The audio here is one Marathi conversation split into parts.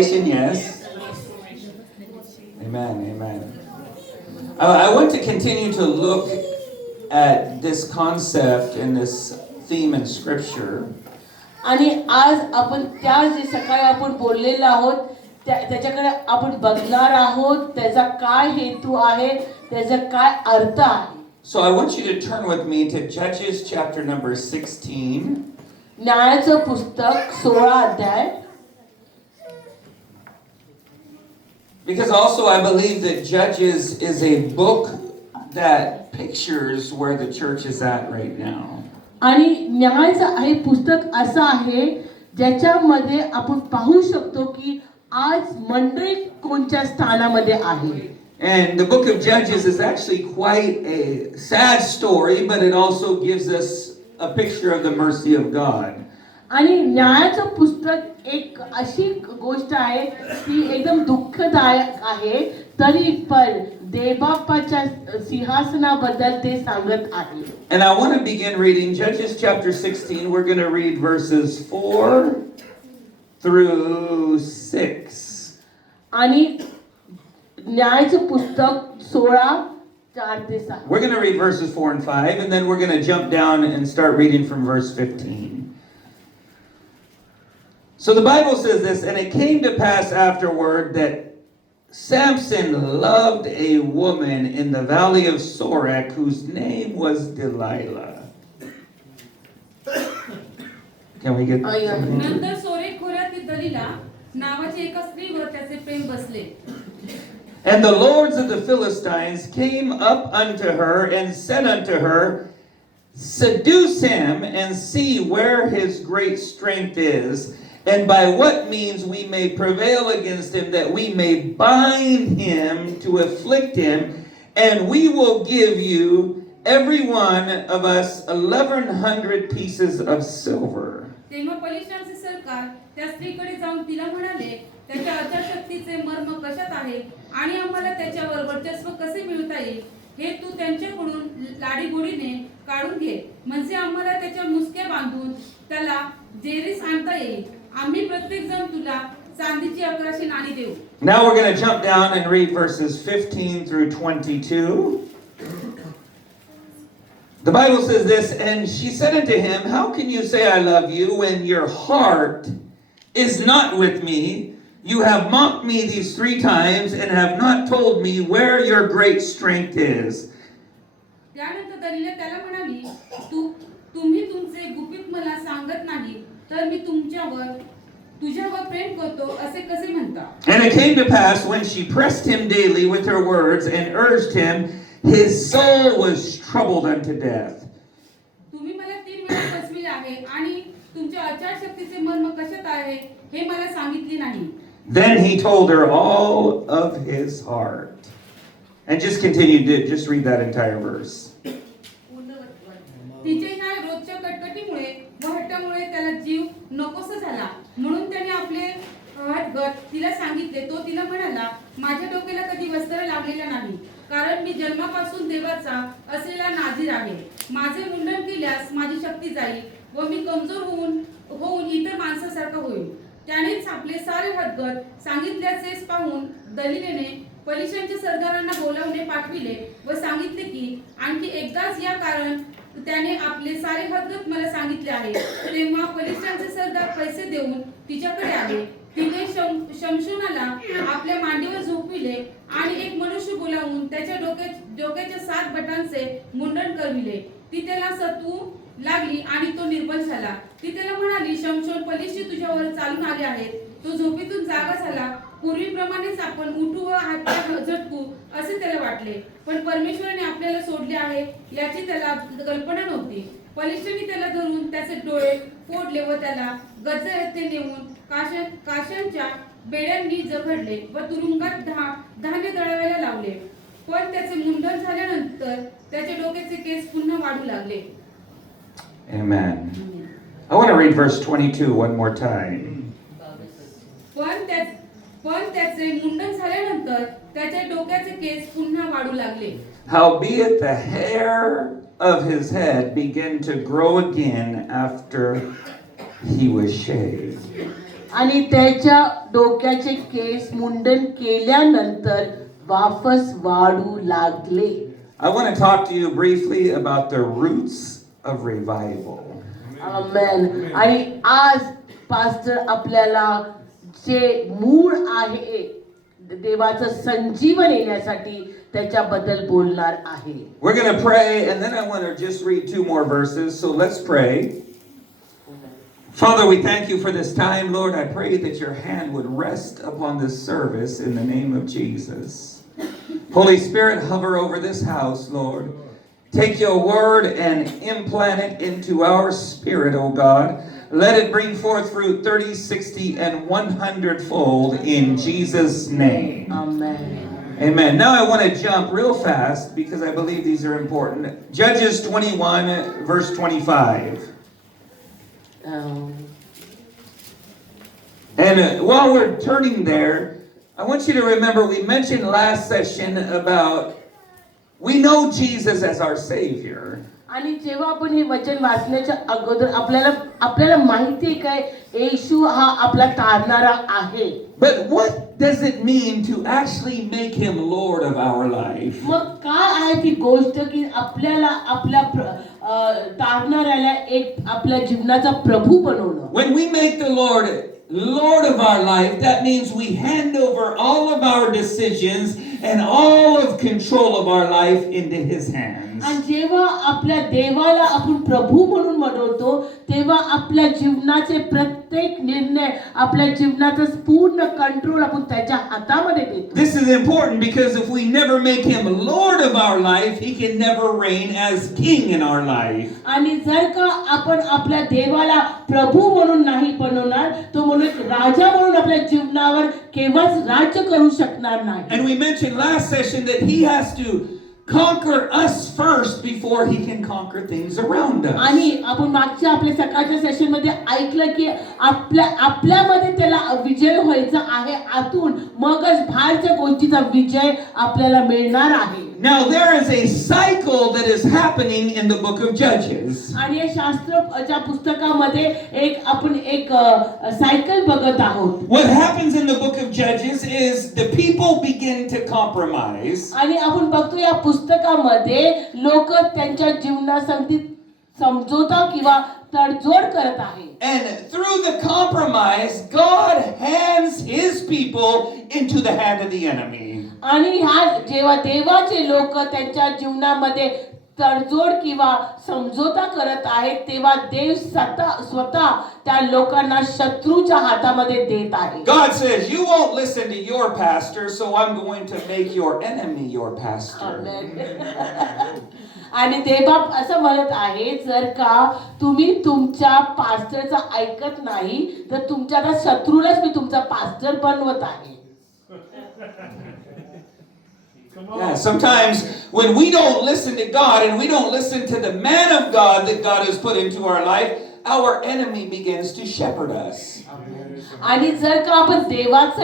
Yes. Amen. Amen. I want to continue to look at this concept and this theme in Scripture. आणि आज आपण त्या जे सकाळी आपण बोललेलो आहोत त्याच्याकडे आपण बघणार आहोत, त्याचा काय हेतू आहे, त्याचा काय अर्थ आहे. So I want you to turn with me to Judges chapter number 16. न्यायाचं पुस्तक 16 अध्याय. Because also I believe that Judges is a book that pictures where the church is at right now. आणि न्यायाचं हे पुस्तक असं आहे ज्याच्यामध्ये आपण पाहू शकतो की आज मंडळी कोणत्या स्थानामध्ये आहे. And the book of Judges is actually quite a sad story, but it also gives us a picture of the mercy of God. आणि न्यायाचं पुस्तक एक अशी गोष्ट आहे ती एकदम दुःखदायक आहे, तरी पण देवबापाच्या सिंहासनाबद्दल ते सांगत आहे. And I want to begin reading Judges chapter 16. We're going to read verses 4 through 6. आणि न्यायाचं पुस्तक 16:4 ते 6. We're going to read verses 4 and 5, and then we're going to jump down and start reading from verse 15. So the Bible says this, and it came to pass afterward that Samson loved a woman in the valley of Sorek whose name was Delilah. Can we get नंतर सोरेक खोऱ्यातील दलीला नावाची एका स्त्रीवर त्याचे प्रेम बसले. And the lords of the Philistines came up unto her and said unto her, seduce him and see where his great strength is, and by what means we may prevail against him, that we may bind him to afflict him, and we will give you every one of us 1,100 pieces of silver. तेव्हा पलिश्तांचे सरकार त्या स्त्रीकडे जाऊन तिला म्हणाले, त्याच्या अचाशक्तीचे मर्म कशात आहे आणि आम्हाला त्याच्यावर वर्चस्व कसे मिळवता येईल हे तू त्यांच्याकडून लाडीगोडीने काढून घे, म्हणजे आम्हाला त्याच्या मुसक्या बांधून त्याला जेरीस आणता येईल. आम्ही प्रत्येक जण तुला चांदीची 1100 नाणी देऊ. Now we're going to jump down and read verses 15 through 22. The Bible says this, and she said unto him, how can you say I love you when your heart is not with me? You have mocked me these 3 times and have not told me where your great strength is. त्यानंतर दलीला त्याला म्हणाली, तुम्ही तुमचे गुपित मला सांगत नाही, तर मी तुझ्यावर प्रेम करतो असे कसे म्हणता? And it came to pass when she pressed him daily with her words and urged him, his soul was troubled unto death. तुम्ही मला 3 वेळा फसविले आहे आणि तुमच्या अचार शक्तीचे मर्म कशात आहे हे मला सांगितले नाही. Then he told her all of his heart. And just continue to just read that entire verse. तिचे ह्या रोजच्या कटकटीमुळे व हट्टामुळे त्याला जीव नकोसा झाला, म्हणून त्याने आपले हटगट तिला सांगितले. तो तिला म्हणाला, माझ्या डोक्याला कधी वस्त्र लावलेला नाही, कारण मी जन्मापासून देवाचा असलेला नाझीर आहे. माझे मुंडन केल्यास माझी शक्ती जाईल व मी कमजोर होऊन इतर माणसासारखा होईल. त्यानेच आपले सारे हटगट सांगितल्याचे पाहून दलीलेने पलिश्तांच्या सरदारांना बोलावणे पाठविले व सांगितले की आणखी एकदाच या कारण त्याने आपले सारे हदगत मला सांगितले आहे. तेव्हा पलिश्तांचे सरदार पैसे देऊन तिच्याकडे आले. तिने शमशोनाला आपल्या मांडीवर झोपविले आणि एक मनुष्य बोलावून त्याच्या डोक्याच्या 7 बटांचे मुंडन करविले. ती त्याला सतू लागली आणि तो निर्बल झाला. ती त्याला म्हणाली, शमशोन, पलिश्ती तुझ्यावर चालून आले आहेत. तो झोपेतून जागा झाला. पूर्वीप्रमाणेच आपण उठू व हात झटकू असे त्याला वाटले, पण परमेश्वराने आपल्याला सोडले आहे याची त्याला कल्पना नव्हती. पलिश्तीने त्याला धरून त्याचे डोळे फोडले व त्याला गज येथे नेऊन काशांच्या बेड्यांनी जखडले व तुरुंगात धान्य दळावायला लावले. पण त्याचे मुंडन झाल्यानंतर त्याच्या डोक्याचे केस पुन्हा वाढू लागले. Amen. I want to read verse 22 one more time. पण त्याचे मुंडन झाल्यानंतर त्याच्या डोक्याचे केस पुन्हा वाढू लागले. Howbeit the hair of his head began to grow again after he was shaved. आणि त्याच्या डोक्याचे केस मुंडन केल्यानंतर वापस वाढू लागले. I want to talk to you briefly about the roots of revival. आमेन. आणि आज पास्टर आपल्याला जे मूळ आहे देवाचं संजीवन येण्यासाठी त्याच्याबद्दल बोलणार आहे. We're going to pray, and then I want to just read 2 more verses. So let's pray. Father, we thank you for this time, Lord. I pray that your hand would rest upon this service in the name of Jesus. Holy Spirit, hover over this house, Lord. Take your word and implant it into our spirit, O God. Let it bring forth fruit 30, 60, and 100-fold in Jesus' name. Amen. Amen. Now I want to jump real fast because I believe these are important. Judges 21, verse 25. And while we're turning there, I want you to remember we mentioned last session about we know Jesus as our Savior. आणि जेव्हा आपण हे वचन वाचण्याच्या अगोदर आपल्याला माहिती आहे काय येशू हा आपला तारणारा आहे. But what does it mean to actually make him Lord of our life? मग काय आहे ती गोष्ट की आपल्याला आपल्या तारणाऱ्याला एक आपल्या जीवनाचा प्रभू बनवणं. When we make the Lord of our life, that means we hand over all of our decisions and all of control of our life into his hands. आणि जेव्हा आपल्या देवाला आपण प्रभू म्हणून बनवतो तेव्हा आपल्या जीवनाचे प्रत्येक निर्णय आपल्या जीवनाचा पूर्ण कंट्रोल आपण त्याच्या हातामध्ये देतो. This is important because if we never make him Lord of our life, he can never reign as king in our life. आणि जर का आपण आपल्या देवाला प्रभू म्हणून नाही बनवणार तो म्हणून राजा म्हणून आपल्या जीवनावर केव्हाच राज्य करू शकणार नाही. And we mentioned last session that he has to conquer us first before he can conquer things around us. आणि आपण मागच्या आपल्या सकाळच्या सेशन मध्ये ऐकलं की आपल्यामध्ये त्याला विजय व्हायचा आहे आतून मगच बाहेरच्या गोष्टीचा विजय आपल्याला मिळणार आहे. Now there is a cycle that is happening in the book of Judges. आणि या शास्त्राच्या पुस्तकामध्ये आपण एक सायकल बघत आहोत. What happens in the book of Judges is the people begin to compromise. आणि आपण बघतो या पुस्तकामध्ये लोक त्यांच्या जीवनासंगती समझोता किंवा तडजोड करत आहे. And through the compromise, God hands his people into the hand of the enemy. आणि जेव्हा देवाचे लोक त्यांच्या जीवनामध्ये तडजोड किंवा समझोता करत आहेत तेव्हा देव स्वतः त्या लोकांना शत्रूच्या हातामध्ये देत आहे. God says, you won't listen to your pastor, so I'm going to make your enemy your pastor. आणि देवबाप असं म्हणत आहे जर का तुम्ही तुमच्या पास्टरचं ऐकत नाही तर तुमच्या शत्रूलाच मी तुमचा पास्टर बनवत आहे. Yeah, sometimes when we don't listen to God and we don't listen to the man of God that God has put into our life, our enemy begins to shepherd us. आणि जर का आपण देवाचं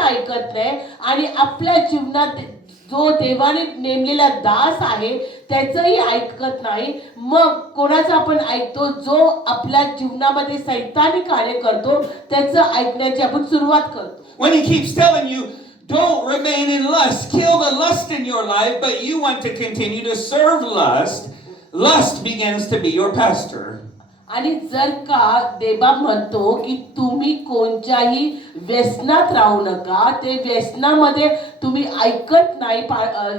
ऐकत नाही आणि आपल्या जीवनात जो देवाने नेमलेला दास आहे त्याचंही ऐकत नाही मग कोणाचा आपण ऐकतो जो आपल्या जीवनामध्ये सैतानी कार्य करतो त्याचं ऐकण्याची आपण सुरुवात करतो. When he keeps telling you don't remain in lust, kill the lust in your life, but you want to continue to serve lust, lust begins to be your pastor. आणि जर का देवा म्हणतो की तुम्ही कोणत्याही व्यसनात राहू नका ते व्यसनामध्ये तुम्ही ऐकत नाही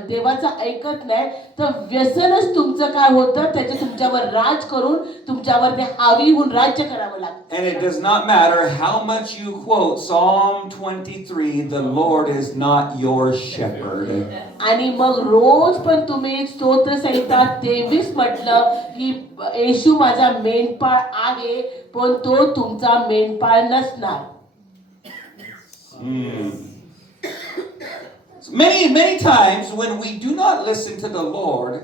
देवाचं ऐकत नाही तर व्यसनच तुमचं काय होतं त्याचे तुमच्यावर राज करून तुमच्यावर ते हावी होऊन राज्य करावं लागतं. And it does not matter how much you quote Psalm 23, the Lord is not your shepherd. आणि मग रोज पण तुम्ही स्तोत्र संहिता 23 म्हटलं की येशू माझा मेंढपाळ आहे पण तो तुमचा मेंढपाळ नसणार. Many times when we do not listen to the Lord,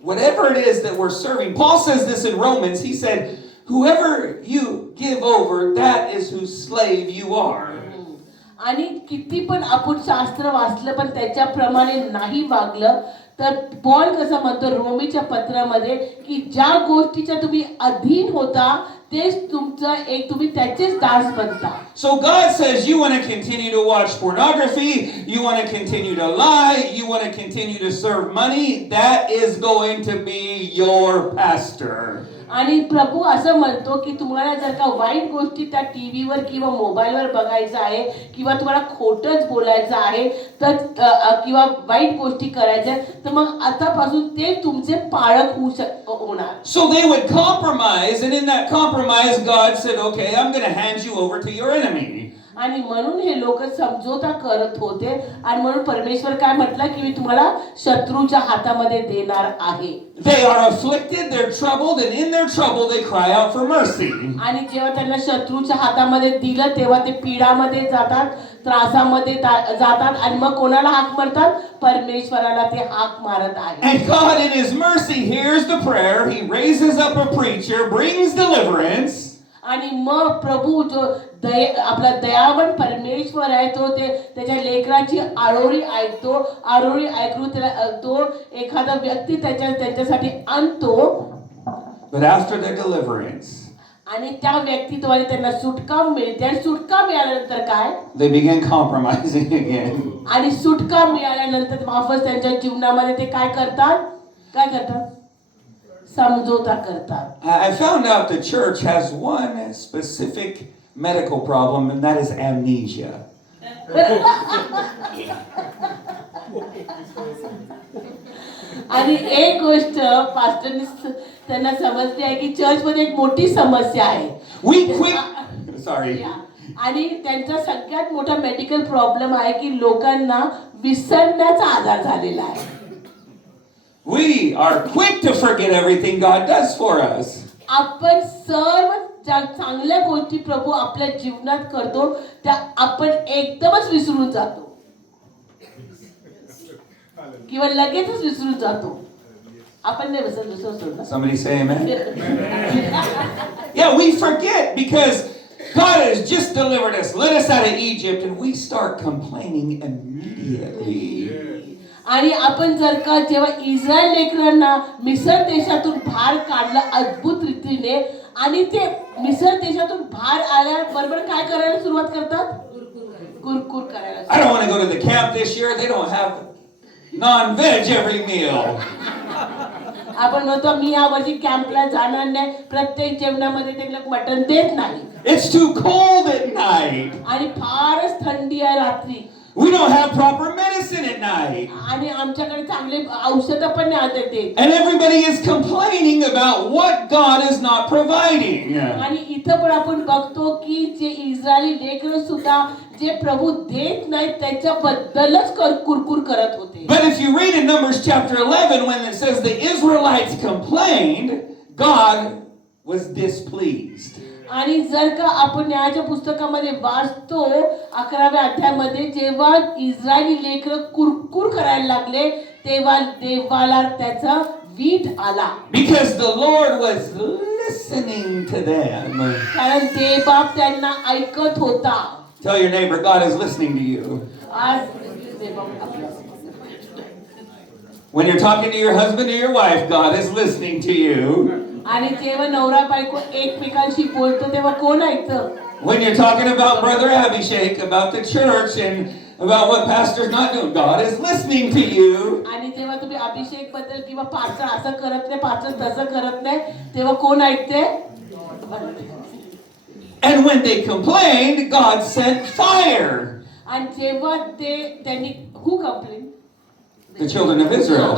whatever it is that we're serving, Paul says this in Romans, he said, whoever you give over, that is whose slave you are. आणि किती पण आपण शास्त्र वाचलं पण त्याच्याप्रमाणे नाही वागलं तर पॉल कसं म्हणतो रोमीच्या पत्रामध्ये की ज्या गोष्टीच्या तुम्ही अधीन होता तेच तुमचं एक तुम्ही त्याचेच दास बनता. So God says you want to continue to watch pornography, you want to continue to lie, you want to continue to serve money, that is going to be your pastor. आणि प्रभू असं म्हणतो की तुम्हाला जर का वाईट गोष्टी त्या टीव्हीवर किंवा मोबाईलवर बघायचं आहे किंवा तुम्हाला खोटंच बोलायचं आहे तर किंवा वाईट गोष्टी करायच्या तर मग आतापासून ते तुमचे पाळक होणार. So they would compromise, and in that compromise, God said, okay, I'm going to hand you over to your enemy. आणि म्हणून हे लोक समझोता करत होते आणि म्हणून परमेश्वर काय म्हटलं की मी तुम्हाला शत्रूच्या हातामध्ये देणार आहे. They are afflicted, they're troubled, and in their trouble they cry out for mercy. आणि जेव्हा त्यांना शत्रूच्या हातामध्ये दिलं तेव्हा ते पीडामध्ये जातात, त्रासामध्ये जातात आणि मग कोणाला हाक मारतात? परमेश्वराला ते हाक मारत आहे. And God in His mercy hears the prayer, He raises up a preacher, brings deliverance. आणि मग प्रभू जो आपला दयावान परमेश्वर आहे तो ते त्याच्या लेकराची आरोळी ऐकतो. आरोळी ऐकून त्याला तो एखादा व्यक्ती त्यांच्यासाठी आणतो. But after their deliverance, आणि त्या व्यक्तीद्वारे त्यांना सुटका मिळते आणि सुटका मिळाल्यानंतर काय? they begin compromising again. आणि सुटका मिळाल्यानंतर वापस त्यांच्या जीवनामध्ये ते काय करतात? काय करतात? समझोता करतात. I found out the church has one specific medical problem, and that is amnesia. आणि एक गोष्ट पास्टरनी त्यांना समजली आहे की चर्चमध्ये एक मोठी समस्या आहे. Sorry. आणि त्यांचा सगळ्यात मोठा मेडिकल प्रॉब्लेम आहे की लोकांना विसरण्याचा आजार झालेला आहे. We are quick to forget everything God does for us. आपण सर्व चांगल्या गोष्टी प्रभू आपल्या जीवनात करतो त्या आपण एकदमच विसरून जातो किंवा लगेचच विसरून जातो. आपण नाही विसरतो ना. Somebody say amen. Yeah, we forget because God has just delivered us, led us out of Egypt, and we start complaining immediately. आणि आपण जर का जेव्हा इस्रायल लेकरांना मिस्र देशातून बाहेर काढलं अद्भुत रीतीने आणि ते मिस्र देशातून बाहेर आल्याबरोबर काय करायला सुरुवात करतात? कुरकुर करायला. I don't want to go to the camp this year. They don't have non-veg every meal. आपण म्हणतो मी या वर्षी कॅम्पला जाणार नाही, प्रत्येक जेवणामध्ये ते लोक मटण देत नाही. It's too cold at night. आणि फारच थंडी आहे रात्री. We don't have proper medicine at night. आणि आमच्याकडे चांगले औषधं पण नाही आता ते. And everybody is complaining about what God is not providing. आणि इथं पण आपण बघतो की जे इस्रायली लेकरं सुद्धा जे प्रभू देत नाहीत त्याच्याबद्दलच कुरकुर करत होते. But if you read in Numbers chapter 11 when it says the Israelites complained, God was displeased. आणि जर का आपण न्यायाच्या पुस्तकामध्ये वाचतो 11व्या अध्यायामध्ये जेव्हा इस्रायली लेकरं कुरकुर करायला लागले तेव्हा देवाला त्याचा वीट आला. Because the Lord was listening to them. कारण देवबाप त्यांना ऐकत होता. Tell your neighbor, God is listening to you. आज देवबाप आपल्या When you're talking to your husband or your wife, God is listening to you. आणि जेव्हा नवरा बायको एकमेकांशी बोलतो तेव्हा कोण ऐकतं? When you're talking about Brother Abhishek, about the church, and about what pastor's not doing, God is listening to you. आणि जेव्हा तुम्ही अभिषेक बद्दल किंवा पास्टर असं करत नाही, पास्टर तसं करत नाही, तेव्हा कोण ऐकते? And when they complained, God sent fire. आणि जेव्हा त्यांनी who complained? The children of Israel.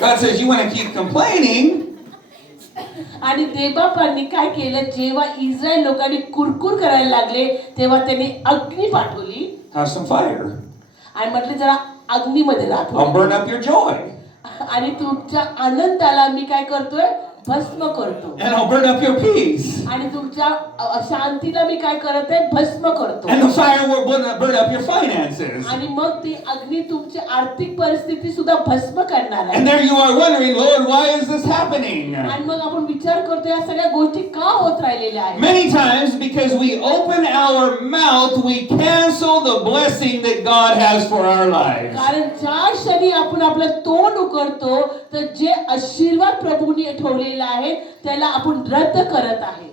God says, you want to keep complaining. आणि देवबापांनी काय केलं जेव्हा इस्रायल लोकांनी कुरकुर करायला लागले तेव्हा त्यांनी अग्नी पाठवली. Have some fire. आणि म्हटलं जरा अग्नीमध्ये I'll राहतो burn up your joy. आणि तुमच्या आनंदाला मी काय करतोय? भस्म करतो and I'll burn up your peace. आणि तुमच्या शांतीला मी काय करत आहे भस्म करतो And the fire will burn up your finances. आणि मग ती अग्नी तुमची आर्थिक परिस्थिती सुद्धा भस्म करणार आहे And there you are wondering, Lord, why is this happening? आणि मग आपण विचार करतो या सगळ्या गोष्टी का होत राहिलेल्या आहेत Many times, because we open our mouth, we cancel the blessing that God has for our lives. कारण ज्या क्षणी आपण आपलं तोंड उघडतो तर जे आशीर्वाद प्रभूने ठेवलेला आहे त्याला आपण रद्द करत आहे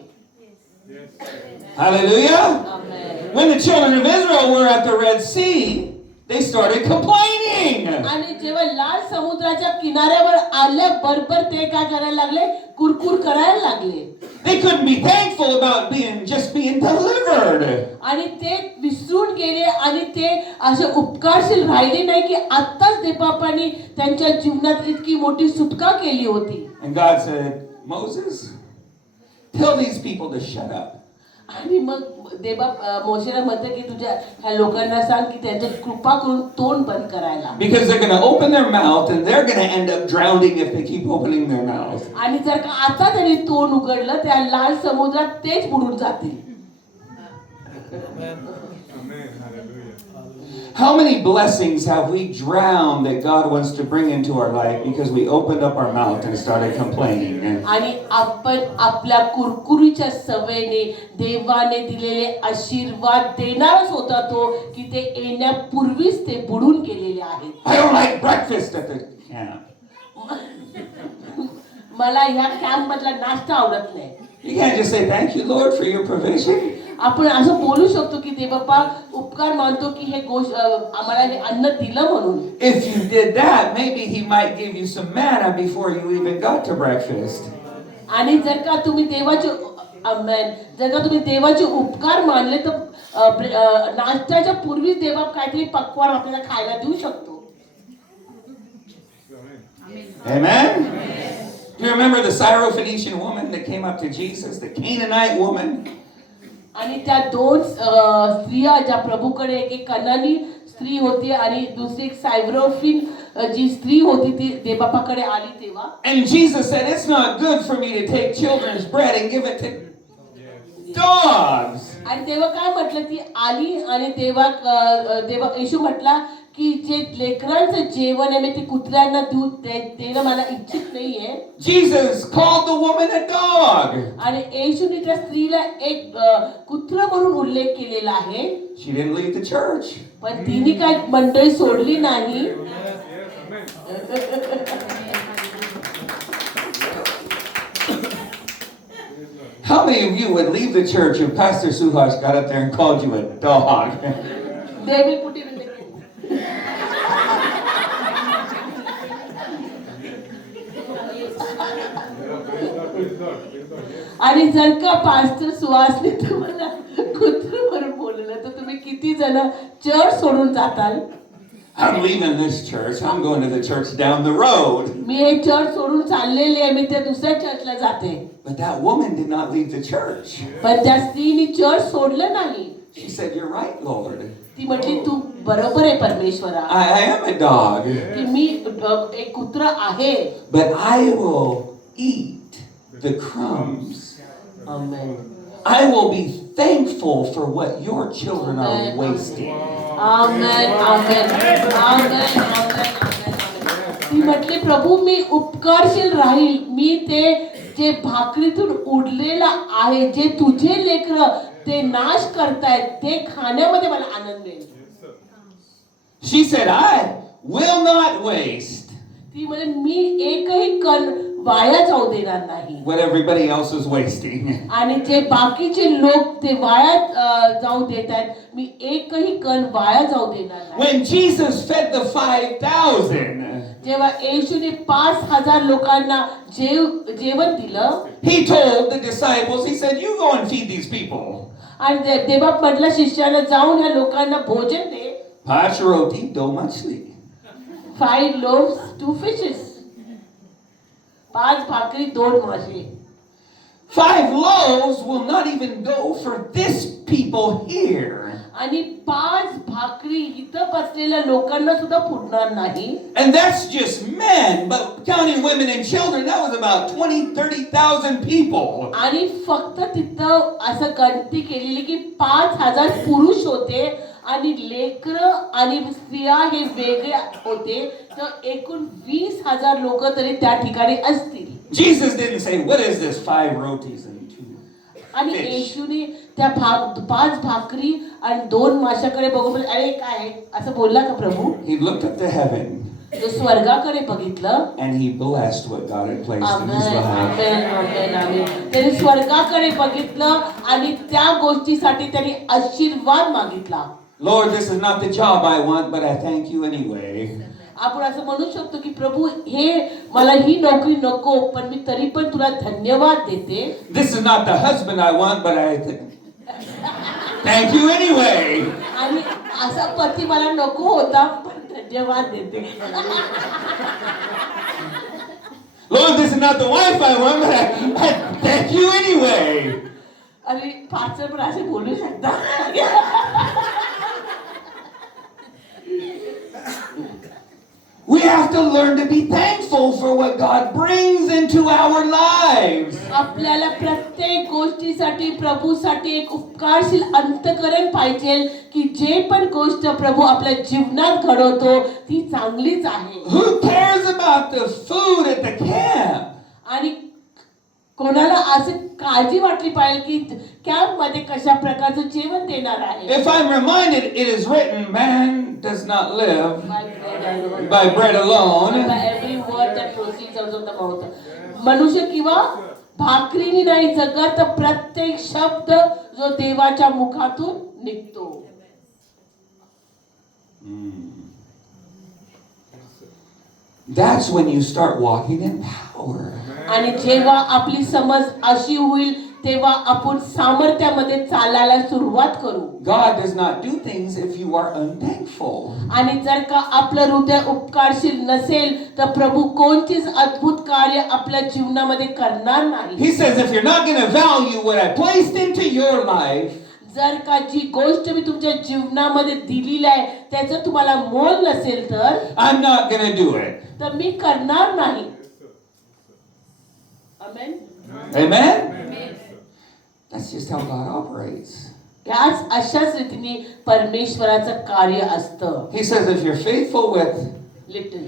Hallelujah. Amen. When the children of Israel were at the Red Sea, they started complaining. आणि जेव्हा लाल समुद्राच्या किनाऱ्यावर आल्याबरोबर ते काय करायला लागले कुरकुर करायला लागले They couldn't be thankful about just being delivered. आणि ते विसरून गेले आणि ते असे उपकारशील राहिले नाही की आत्ताच देवबापांनी त्यांच्या जीवनात इतकी मोठी सुटका केली होती And God said, Moses, tell these people to shut up. आणि मग देवबाप मोशेला म्हणते की तुझ्या ह्या लोकांना सांग की त्यांच्या कृपा करून तोंड बंद करायला Because they're going to open their mouth and they're going to end up drowning if they keep opening their mouth. आणि जर का आता त्यांनी तोंड उघडलं त्या लाल समुद्रात तेच बुडून जातील How many blessings have we drowned that God wants to bring into our life because we opened up our mouth and started complaining? आणि आपण आपल्या कुरकुरीच्या सवयीने देवाने दिलेले आशीर्वाद देणारच होता तो की ते येण्यापूर्वीच ते बुडून गेलेले आहेत I don't like breakfast at the camp. मला ह्या कॅम्प मधला नाश्ता आवडत नाही You can't just say, thank you, Lord, for your provision. आपण असं बोलू शकतो की देवबापा उपकार मानतो की हे गोष्ट आम्हाला हे अन्न दिलं म्हणून If you did that, maybe he might give you some manna before you even got to breakfast. आणि जर का तुम्ही देवाचे आमेन जर का तुम्ही देवाचे उपकार मानले तर नाश्त्याच्या पूर्वीच देवबाप काहीतरी पक्वान आपल्याला खायला देऊ शकतो Amen? Do you remember the Syrophoenician woman that came up to Jesus, the Canaanite woman? आणि त्या दोन स्त्रिया ज्या प्रभूकडे एक कनानी स्त्री होती आणि दुसरी एक सायब्रोफिन जी स्त्री होती ती देवबापाकडे आली तेव्हा And Jesus said, it's not good for me to take children's bread and give it to dogs. आणि तेव्हा काय म्हटलं ती आली आणि देवा येशू म्हटला की जे लेकरांचं जेवण आहे मी ते कुत्र्यांना देणं मला इच्छित नाहीये Jesus called the woman a dog. आणि येशूने त्या स्त्रीला एक कुत्र म्हणून उल्लेख केलेला आहे She didn't leave the church. पण तिने काय मंडळी सोडली नाही How many of you would leave the church if Pastor Suhas got up there and called you a dog? They will put it in the queue. आणि जर का पास्टर सुहासने तुम्हाला कुत्र म्हणून बोललं तर तुम्ही किती जण चर्च सोडून जाताल I'm leaving this church. I'm going to the church down the road. मी हे चर्च सोडून चाललेले आहे मी त्या दुसऱ्या चर्चला जाते But that woman did not leave the church. पण त्या स्त्रीने चर्च सोडलं नाही She said, you're right, Lord. ती म्हटली तू बरोबर आहे परमेश्वरा I am a dog. की मी एक कुत्र आहे But I will eat the crumbs. Amen I will be thankful for what your children are wasting. आमेन आमेन आमेन आमेन ती म्हटली प्रभू मी उपकारशील राहील मी ते जे भाकरीतून उडलेला आहे जे तुझे लेकर ते नाश करतायत ते खाण्यामध्ये मला आनंद मिळेल She said, I will not waste ती म्हणे मी एकही कण वाया जाऊ देणार नाही what everybody else is wasting. आणि जे बाकीचे लोक ते वाया जाऊ देत आहेत मी एकही कण वाया जाऊ देणार नाही When Jesus fed the 5,000, जेव्हा येशूने 5,000 लोकांना जेवण दिलं he told the disciples, he said, you go and feed these people. आणि देवबाप म्हटलं शिष्याला जाऊन या लोकांना भोजन दे 5 roti, 2 machli. 5 loaves 2 fishes 5 भाकरी 2 मासे 5 loaves will not even go for this people here. आणि 5 भाकरी इथं बसलेल्या लोकांना सुद्धा पुरणार नाही. And that's just men, but counting women and children, that was about 20,000-30,000 people. आणि फक्त तिथं असं गणती केलेली की 5,000 पुरुष होते आणि लेकरं आणि स्त्रिया हे वेगळे होते. तर एकूण 20,000 लोक तरी त्या ठिकाणी असतील. Jesus didn't say, what is this, 5 rotis and 2 आणि fish? येशूने त्या 5 भाकरी आणि 2 माशाकडे बघून बोलले, अरे काय आहे? असं बोलला का प्रभू? He looked up to heaven तो स्वर्गाकडे बघितलं. and he blessed what God had placed in his amen, life. आमेन, आमेन, आमेन. त्याने स्वर्गाकडे बघितलं आणि त्या गोष्टीसाठी त्याने आशीर्वाद मागितला. Lord, this is not the job I want, but I thank you anyway. आपण असं म्हणू शकतो की प्रभू हे मला ही नोकरी नको पण मी तरी पण तुला धन्यवाद देते. This is not the husband I want, but I thank you anyway. आणि असा पती मला नको होता पण धन्यवाद देते. Lord, this is not the wife I want, but I thank you anyway. आणि पाच पण असे बोलू शकता. We have to learn to be thankful for what God brings into our lives. आपल्याला प्रत्येक गोष्टीसाठी प्रभूसाठी एक उपकारशील अंतःकरण पाहिजे की जे पण गोष्ट प्रभू आपल्या जीवनात घडवतो ती चांगलीच आहे. Who cares about the food at the camp? आणि कोणाला असे काळजी वाटली पाहिजे की कॅम्प मध्ये कशा प्रकारचं जेवण देणार आहे. If I'm reminded, it is written, man does not live by bread alone. Every word that proceeds out of the mouth. मनुष्य किंवा भाकरीने नाही जगत तर प्रत्येक शब्द जो देवाच्या मुखातून निघतो. That's when you start walking in power. आणि जेव्हा आपली समज अशी होईल तेव्हा आपण सामर्थ्यामध्ये चालायला सुरुवात करू. God does not do things if you are unthankful. आणि जर का आपलं हृदय उपकारशील नसेल तर प्रभू कोणतीच अद्भुत कार्य आपल्या जीवनामध्ये करणार नाही. He says, if you're not going to value what I placed into your life, जर का जी गोष्ट मी तुमच्या जीवनामध्ये दिलेली आहे त्याचं तुम्हाला मोल नसेल तर I'm not going to do it. तर मी करणार नाही. आमेन. Amen? That's just how God operates. याच अशाच रीतीने परमेश्वराचं कार्य असतं. He says, if you're faithful with, little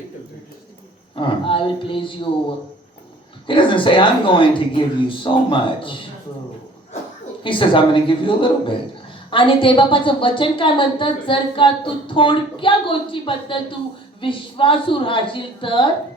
uh, I will place you over. He doesn't say, I'm going to give you so much. He says, I'm going to give you a little bit. आणि देवबापाचं वचन काय म्हणतं जर का तू थोडक्या गोष्टीबद्दल तू विश्वासू राहशील तर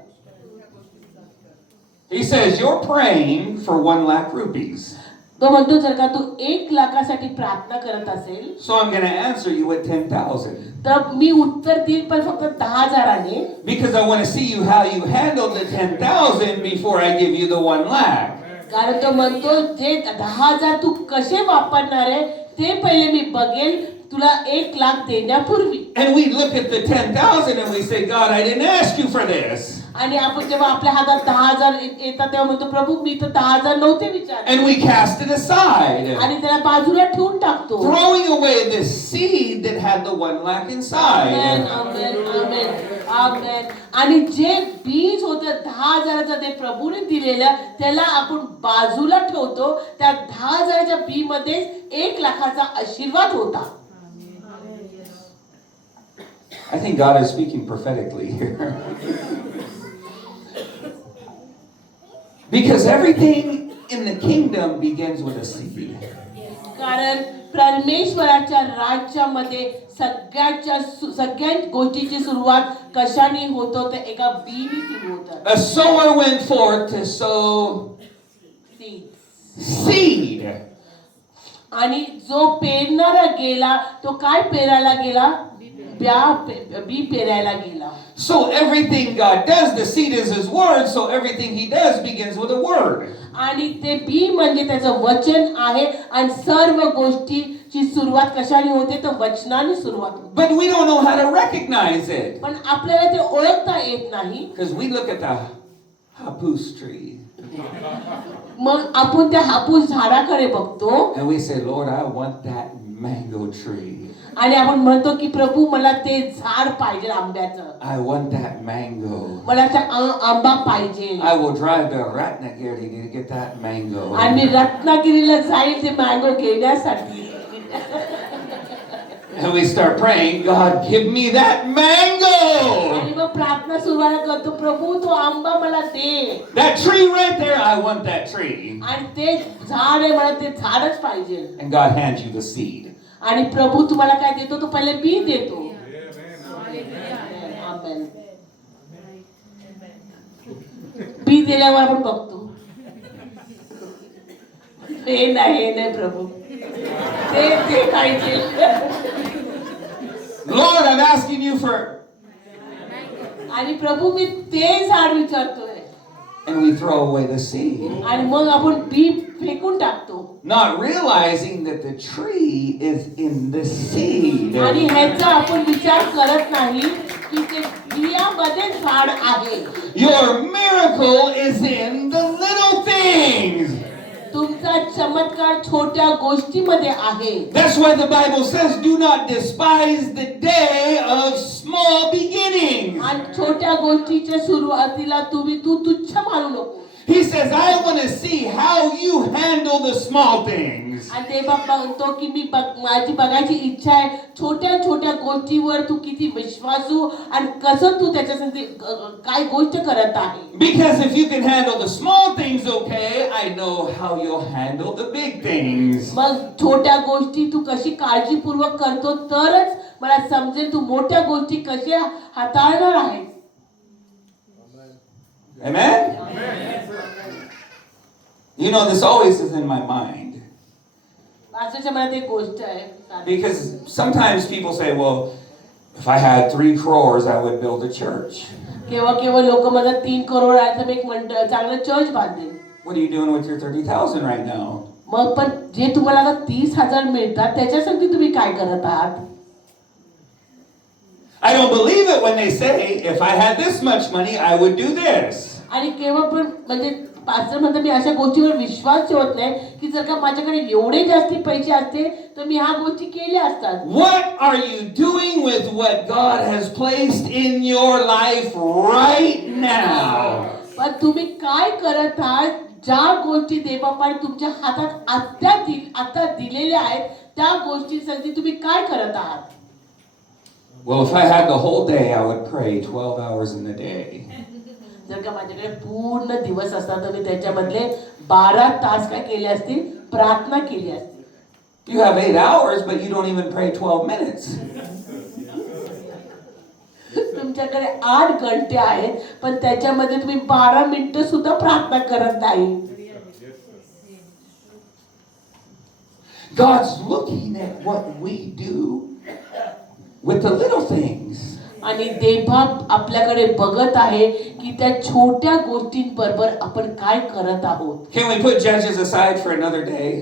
He says, you're praying for 1 lakh rupees. तो म्हणतो जर का तू 1 लाखासाठी प्रार्थना करत असेल So I'm going to answer you with 10,000. तर मी उत्तर देईल पण फक्त 10,000 Because I want to see you how you handle the 10,000 before I give you the 1 lakh. कारण तो म्हणतो जे 10,000 तू कसे वापरणार आहे ते पहिले मी बघेल तुला 1 लाख देण्यापूर्वी. And we look at the 10,000 and we say, God, I didn't ask you for this. आणि आपण जेव्हा आपल्या हातात 10,000 येतात तेव्हा म्हणतो प्रभू मी तर 10,000 नव्हते विचारले. And we cast it aside, आणि त्याला बाजूला ठेवून टाकतो. throwing away this seed that had the 1 lakh inside. आमेन, आमेन, आमेन, आमेन. आणि जे बीज होतं 10,000चं ते प्रभूने दिलेलं त्याला आपण बाजूला ठेवतो. त्या 10,000च्या बी मध्ये 1 लाखाचा आशीर्वाद होता. I think God is speaking prophetically here. Because everything in the kingdom begins with a seed. कारण परमेश्वराच्या राज्यामध्ये सगळ्या गोष्टीची सुरुवात कशाने होतो ते एका बीने सुरू होतं. A sower went forth to sow seed. आणि जो पेरणारा गेला तो काय पेरायला गेला बी पेरायला गेला. So everything God does, the seed is His word, so everything He does begins with a word. आणि ते बी म्हणजे त्याचं वचन आहे आणि सर्व गोष्टीची सुरुवात कशाने होते तर वचनाने सुरुवात होते. But we don't know how to recognize it. पण आपल्याला ते ओळखता येत नाही. Because we look at the hapus tree. मग आपण त्या हापूस झाडाकडे बघतो and we say, Lord, I want that mango tree. आणि आपण म्हणतो की प्रभू मला ते झाड पाहिजे आंब्याचं, I want that mango. मला त्या आंबा पाहिजे. I will drive to Ratnagiri to get that mango. आणि मी रत्नागिरीला जाईल ते मँगो घेण्यासाठी. And we start praying, God, give me that mango. आणि मग प्रार्थना सुरुवात करतो, प्रभू तो आंबा मला दे. That tree right there, I want that tree. आणि ते झाड आहे, मला ते झाडच पाहिजे. And God hands you the seed. आणि प्रभू तुम्हाला काय देतो, तो पहिले बी देतो. आमेन. बी दिल्यावर आपण बघतो, हे नाही प्रभू, ते पाहिजे. Lord, I'm asking you for. आणि प्रभू मी ते झाड विचारतोय. And we throw away the seed. आणि मग आपण बी फेकून टाकतो. Not realizing that the tree is in the seed. आणि ह्याचा आपण विचार करत नाही की ते बियामध्ये झाड आहे. Your miracle is in the little things. तुमचा चमत्कार छोट्या गोष्टीमध्ये आहे. That's why the Bible says, do not despise the day of small beginnings. आणि छोट्या गोष्टीच्या सुरुवातीला तू तुच्छ मानू नको. He says, I want to see how you handle the small things. आणि ते बाबा म्हणतो की माझी बघायची इच्छा आहे छोट्या छोट्या गोष्टीवर तू किती विश्वासू आणि कसं तू त्याच्यासाठी काय गोष्ट करत आहे. Because if you can handle the small things okay, I know how you'll handle the big things. मग छोट्या गोष्टी तू कशी काळजीपूर्वक करतो तरच मला समजेल तू मोठ्या गोष्टी कशा हाताळणार आहे. Amen? You know, this always is in my mind. पास्टरच्या मनात एक गोष्ट आहे. Because sometimes people say, well, if I had 3 crores, I would build a church. केव्हा लोक म्हणतात 3 करोड आहे तर मी एक मंडळ चांगलं church बांधेन. What are you doing with your 30,000 right now? मग पण जे तुम्हाला आता 30,000 मिळतात त्याच्यासाठी तुम्ही काय करत आहात? I don't believe it when they say, if I had this much money, I would do this. आणि केव्हा पण म्हणजे पास्टर म्हणतात मी अशा गोष्टीवर विश्वास ठेवत नाही की जर का माझ्याकडे एवढे जास्ती पैसे असते तर मी ह्या गोष्टी केल्या असतात. What are you doing with what God has placed in your life right now? पण तुम्ही काय करत आहात ज्या गोष्टी देवापाने तुमच्या हातात आता दिलेल्या आहेत त्या गोष्टीसाठी तुम्ही काय करत आहात? Well, if I had the whole day, I would pray 12 hours in a day. जर का माझ्याकडे पूर्ण दिवस असता तर मी त्याच्यामधले 12 तास काय केले असतील? प्रार्थना केली असती. You have 8 hours, but you don't even pray 12 minutes. तुमच्याकडे 8 घंटे आहेत पण त्याच्यामध्ये तुम्ही 12 मिनिटं सुद्धा प्रार्थना करत नाही. God's looking at what we do with the little things. आणि देवा आपल्याकडे बघत आहे की त्या छोट्या गोष्टींबरोबर आपण काय करत आहोत. Can we put Judges aside for another day?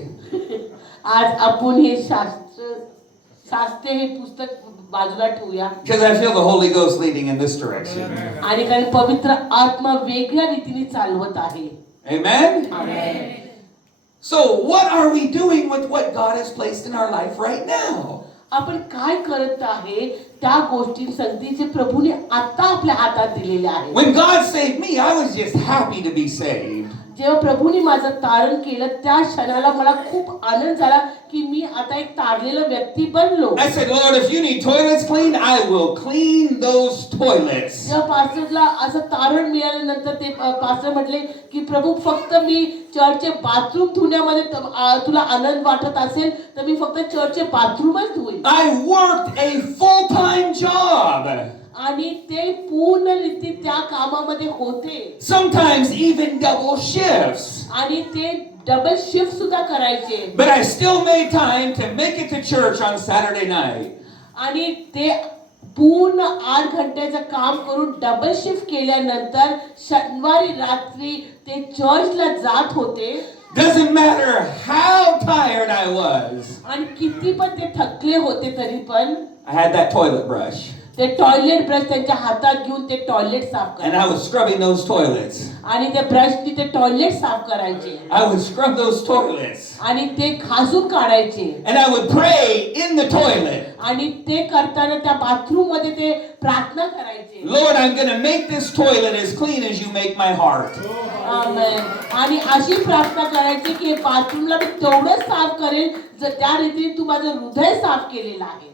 आज आपण हे शास्त्र हे पुस्तक बाजूला ठेवूया. Because I feel the Holy Ghost leading in this direction. आणि कारण पवित्र आत्मा वेगळ्या रीतीने चालवत आहे. Amen? Amen. So what are we doing with what God has placed in our life right now? आपण काय करत आहे त्या गोष्टींसाठी जे प्रभूने आता आपल्या हातात दिलेले आहे. When God saved me, I was just happy to be saved. जेव्हा प्रभूने माझं तारण केलं त्या क्षणाला मला खूप आनंद झाला की मी आता एक तारलेला व्यक्ती बनलो. I said, Lord, if you need toilets cleaned, I will clean those toilets. जेव्हा पास्टरला असं तारण मिळाल्यानंतर ते पास्टर म्हटले की प्रभू फक्त मी चर्चचे बाथरूम धुण्यामध्ये तुला आनंद वाटत असेल तर मी फक्त चर्चचे बाथरूमच धुईन. I worked a full-time job. आणि ते पूर्ण रीती त्या कामामध्ये होते. Sometimes even double shifts. आणि ते डबल शिफ्ट सुद्धा करायचे. But I still made time to make it to church on Saturday night. आणि ते पूर्ण 8 घंट्याचं काम करून डबल शिफ्ट केल्यानंतर शनिवारी रात्री ते चर्चला जात होते. Doesn't matter how tired I was. आणि किती पण ते थकले होते तरी पण I had that toilet brush. ते टॉयलेट ब्रश त्यांच्या हातात घेऊन ते टॉयलेट साफ And I करायचे was scrubbing those toilets. आणि ते ब्रशनी ते टॉयलेट साफ करायचे I would scrub those toilets. आणि ते घासून काढायचे And I would pray in the toilet. आणि ते करताना त्या बाथरूम मध्ये ते प्रार्थना करायचे Lord, I'm going to make this toilet as clean as you make my heart. आमेन. आणि अशी प्रार्थना करायची की बाथरूमला मी तेवढंच साफ करेल जर त्या रीतीने तू माझं हृदय साफ केलेलं आहे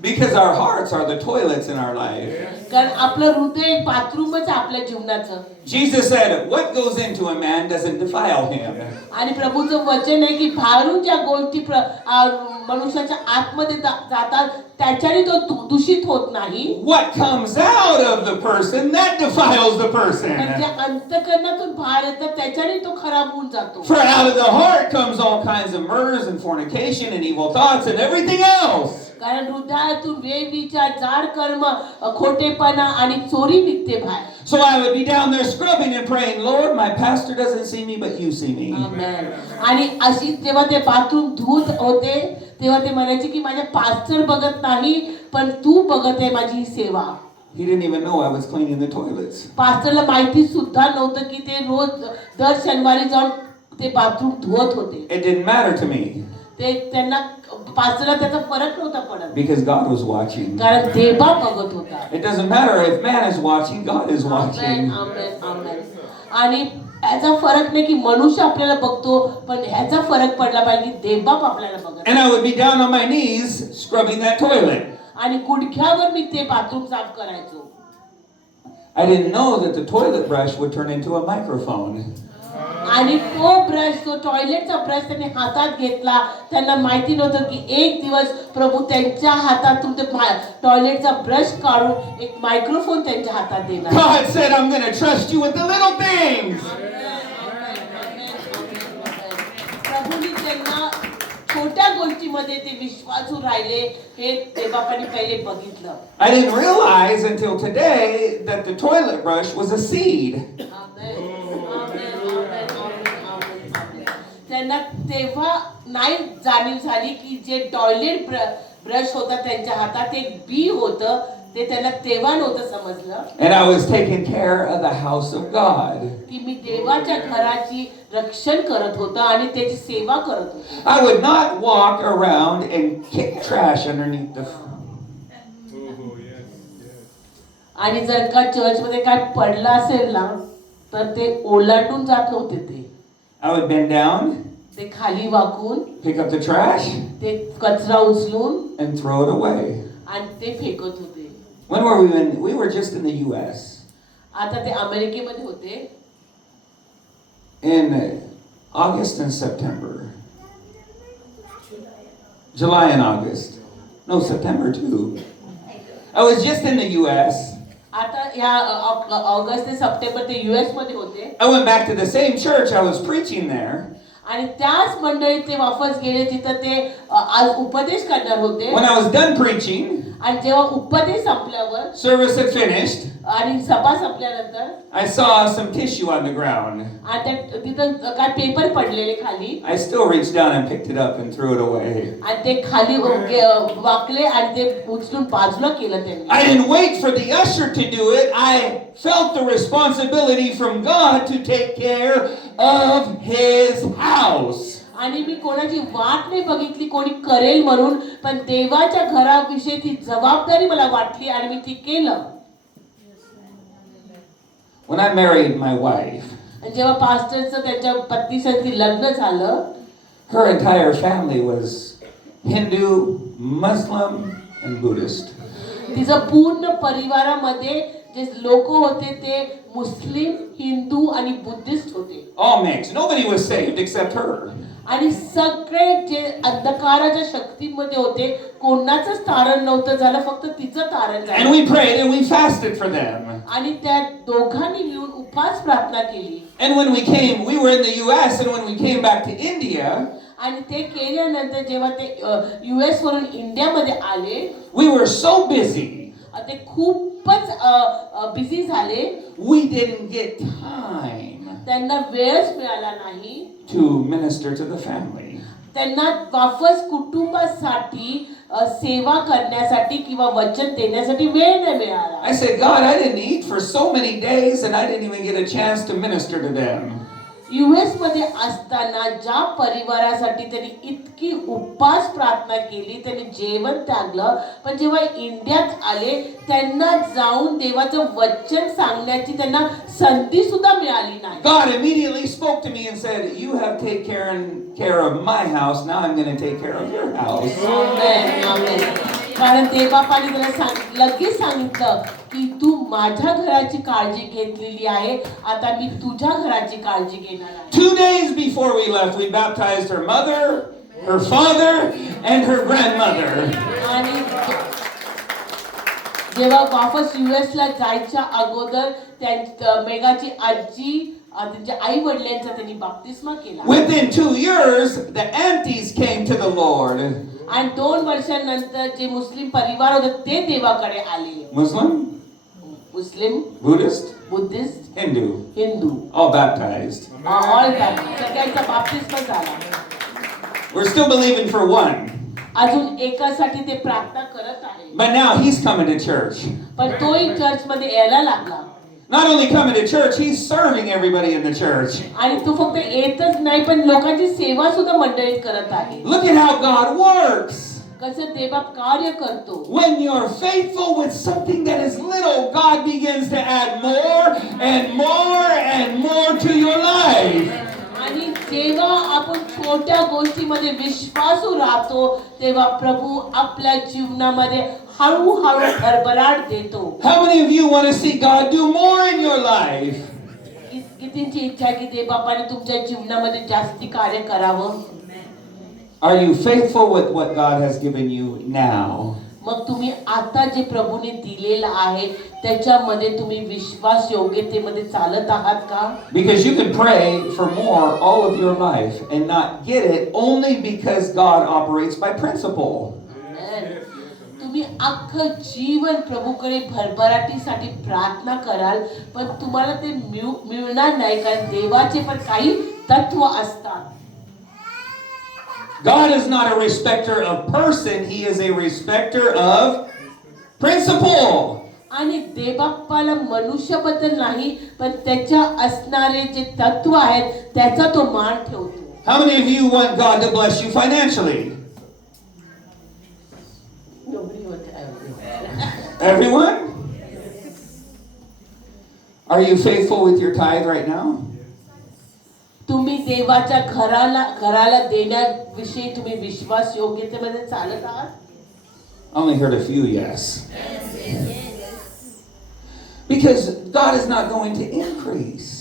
Because our hearts are the toilets in our life. कारण आपलं हृदय एक बाथरूमच आहे आपल्या जीवनाचं Jesus said, what goes into a man doesn't defile him. आणि प्रभूचं वचन आहे की बाहेरून ज्या गोष्टी मनुष्याच्या आतमध्ये जातात त्याच्याने तो दूषित होत नाही What comes out of the person, that defiles the person. म्हणजे अंतःकरणातून बाहेर येतात त्याच्याने तो खराब होऊन जातो For out of the heart comes all kinds of murders and fornication and evil thoughts and everything else. कारण हृदयातून वेविचार जाड कर्म खोटेपणा आणि चोरी निघते बाहेर So I would be down there scrubbing and praying, Lord, my pastor doesn't see me, but you see me. आणि अशी जेव्हा ते बाथरूम धुत होते तेव्हा ते म्हणायचे की माझ्या पास्टर बघत नाही पण तू बघत आहे माझी ही सेवा He didn't even know I was cleaning the toilets. पास्टरला माहिती सुद्धा नव्हतं की ते रोज दर शनिवारी जाऊन ते बाथरूम धुवत होते It didn't matter to me ते त्यांना पास्टरला त्याचा फरक नव्हता पडत because God was watching. कारण देवा बघत होता It doesn't matter if man is watching, God is watching. आमेन, आमेन. आणि ह्याचा फरक नाही की मनुष्य आपल्याला बघतो पण ह्याचा फरक पडला पाहिजे की देवबाप आपल्याला बघत And I would be down on my knees scrubbing that toilet. आणि गुडघ्यावर मी ते बाथरूम साफ करायचो I didn't know that the toilet brush would turn into a microphone. आणि तो ब्रश तो टॉयलेटचा ब्रश त्यांनी हातात घेतला त्यांना माहिती नव्हतं की एक दिवस प्रभू त्यांच्या हातातून ते टॉयलेटचा ब्रश काढून एक मायक्रोफोन त्यांच्या हातात देणार God said, I'm going to trust you with the little things. प्रभूंनी त्यांना छोट्या गोष्टीमध्ये ते विश्वासू राहिले हे देवबापांनी पहिले बघितलं I didn't realize until today that the toilet brush was a seed. त्यांना तेव्हा नाही जाणीव झाली की जे टॉयलेट ब्रश होता त्यांच्या हातात एक बी होतं ते त्यांना तेव्हा नव्हतं समजलं And I was taking care of the house of God. की मी देवाच्या घराची रक्षण करत होतो आणि त्याची सेवा करत होतो I would not walk around and kick trash underneath the आणि जर का चर्च मध्ये काय पडलं असेल ना तर ते ओलांडून जात नव्हते ते I would bend down, ते खाली वाकून pick up the trash, ते कचरा उचलून and throw it away. आणि ते फेकत होते When were we in? We were just in the U.S. आता ते अमेरिकेमध्ये होते in August and September. July and August. No, September too. I was just in the U.S. आता या ऑगस्ट ते सप्टेंबर ते US मध्ये होते I went back to the same church I was preaching there. आणि त्याच मंडळीत ते वापस गेले जिथं ते आज उपदेश करणार होते When I was done preaching, आणि जेव्हा उपदेश संपल्यावर service had finished, आणि सभा संपल्यानंतर I saw some tissue on the ground. आणि तिथं काय पेपर पडलेले खाली I still reached down and picked it up and threw it away. आणि ते खाली वाकले आणि ते उचलून बाजूला केलं त्यांनी I didn't wait for the usher to do it. I felt the responsibility from God to take care of his house. आणि मी कोणाची वाट नाही बघितली कोणी करेल म्हणून पण देवाच्या घराविषयी ती जबाबदारी मला वाटली आणि मी ती केलं When I married my wife, आणि जेव्हा पास्टरचं त्यांच्या पत्नीसाठी लग्न झालं her entire family was Hindu, Muslim, and Buddhist. तिचं पूर्ण परिवारामध्ये जे लोक होते ते मुस्लिम हिंदू आणि बुद्धिस्ट होते All mixed. Nobody was saved except her. आणि सगळे जे अंधकाराच्या शक्तीमध्ये होते कोणाचंच तारण नव्हतं झालं फक्त तिचं तारण And झालं we prayed and we fasted for them. आणि त्या दोघांनी मिळून उपवास प्रार्थना केली And when we came, we were in the U.S. and when we came back to India, आणि ते केल्यानंतर जेव्हा ते US वरून इंडियामध्ये आले we were so busy. ते खूपच बिझी झाले We didn't get time त्यांना वेळच मिळाला नाही to minister to the family. त्यांना वापस कुटुंबासाठी सेवा करण्यासाठी किंवा वचन देण्यासाठी वेळ नाही मिळाला. I said, God, I didn't eat for so many days and I didn't even get a chance to minister to them. US मध्ये असताना ज्या परिवारासाठी त्यांनी इतकी उपवास प्रार्थना केली, त्यांनी जेवण त्यागलं, पण जेव्हा इंडियात आले त्यांना जाऊन देवाचं वचन सांगण्याची त्यांना संधी सुद्धा मिळाली नाही. God immediately spoke to me and said, you have taken care of my house, now I'm going to take care of your house. Amen, amen. कारण देवबापाने त्याला लगेच सांगितलं की तू माझ्या घराची काळजी घेतलेली आहे, आता मी तुझ्या घराची काळजी घेणार आहे. 2 days before we left, we baptized her mother, her father, and her grandmother. आणि जेव्हा वापस US ला जायच्या अगोदर मेघाची आजी त्यांच्या आई वडिलांचा त्यांनी बाप्तिस्मा केला. Within 2 years, the aunties came to the Lord. आणि 2 वर्षांनंतर जे मुस्लिम परिवार होते ते देवाकडे आले. Muslim, मुस्लिम, Buddhist, Buddhist, Hindu, Hindu, all baptized. All सगळ्यांचा बाप्तिस्मा झाला. We're still believing for one. अजून एकासाठी ते प्रार्थना करत आहे. But now he's coming to church. पण तोही चर्च मध्ये यायला लागला. Not only coming to church, he's serving everybody in the church. आणि तो फक्त येतच नाही पण लोकांची सेवा सुद्धा मंडळीत करत आहे. Look at how God works. कसं देवबाप कार्य करतो. When you're faithful with something that is little, God begins to add more and more and more to your life. आणि जेव्हा आपण छोट्या गोष्टीमध्ये विश्वासू राहतो तेव्हा प्रभू आपल्या जीवनामध्ये हळूहळू भरभराट देतो. How many of you want to see God do more in your life? कितींची इच्छा आहे की देवबापाने तुमच्या जीवनामध्ये जास्ती कार्य करावं. Are you faithful with what God has given you now? मग तुम्ही आता जे प्रभूने दिलेलं आहे त्याच्यामध्ये तुम्ही विश्वास योग्यतेमध्ये चालत आहात का? Because you can pray for more all of your life and not get it only because God operates by principle. तुम्ही अख्खं जीवन प्रभूकडे भरभराटीसाठी प्रार्थना कराल पण तुम्हाला ते मिळणार नाही कारण देवाचे पण काही तत्व असतात. God is not a respecter of person, he is a respecter of principle. आणि देवबाप्पाला मनुष्याबद्दल नाही पण त्याच्या असणारे जे तत्व आहेत त्याचा तो मान ठेवतो. How many of you want God to bless you financially? Everyone? Are you faithful with your tithe right now? तुम्ही देवाच्या घराला देण्याविषयी तुम्ही विश्वास योग्यतेमध्ये चालत आहात? I only heard a few yes. Because God is not going to increase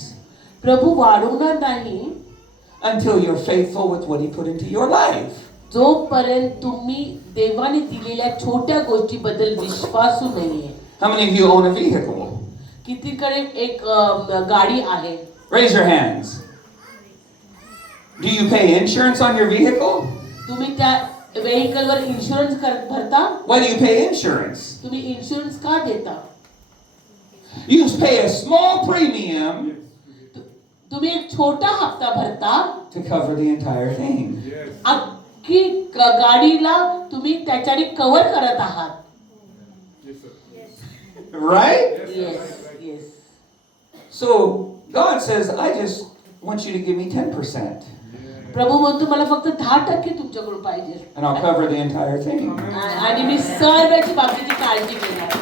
प्रभू वाढवणार नाही until you're faithful with what he put into your life. जोपर्यंत तुम्ही देवाने दिलेल्या छोट्या गोष्टीबद्दल विश्वासू नाहीये. How many of you own a vehicle? कितीकडे एक गाडी आहे? Raise your hands. Do you pay insurance on your vehicle? तुम्ही त्या व्हेइकलवर इन्शुरन्स भरता? Why do you pay insurance? तुम्ही इन्शुरन्स का देता? You pay a small premium तुम्ही एक छोटा हप्ता भरता to cover the entire thing. अख्खी गाडीला तुम्ही त्याच्याने कव्हर करत आहात. Right? Yes. So God says, I just want you to give me 10%. प्रभू म्हणतो मला फक्त 10% तुमच्याकडून पाहिजे. And I'll cover the entire thing. आणि मी सर्वांची बाकीची काळजी घेणार.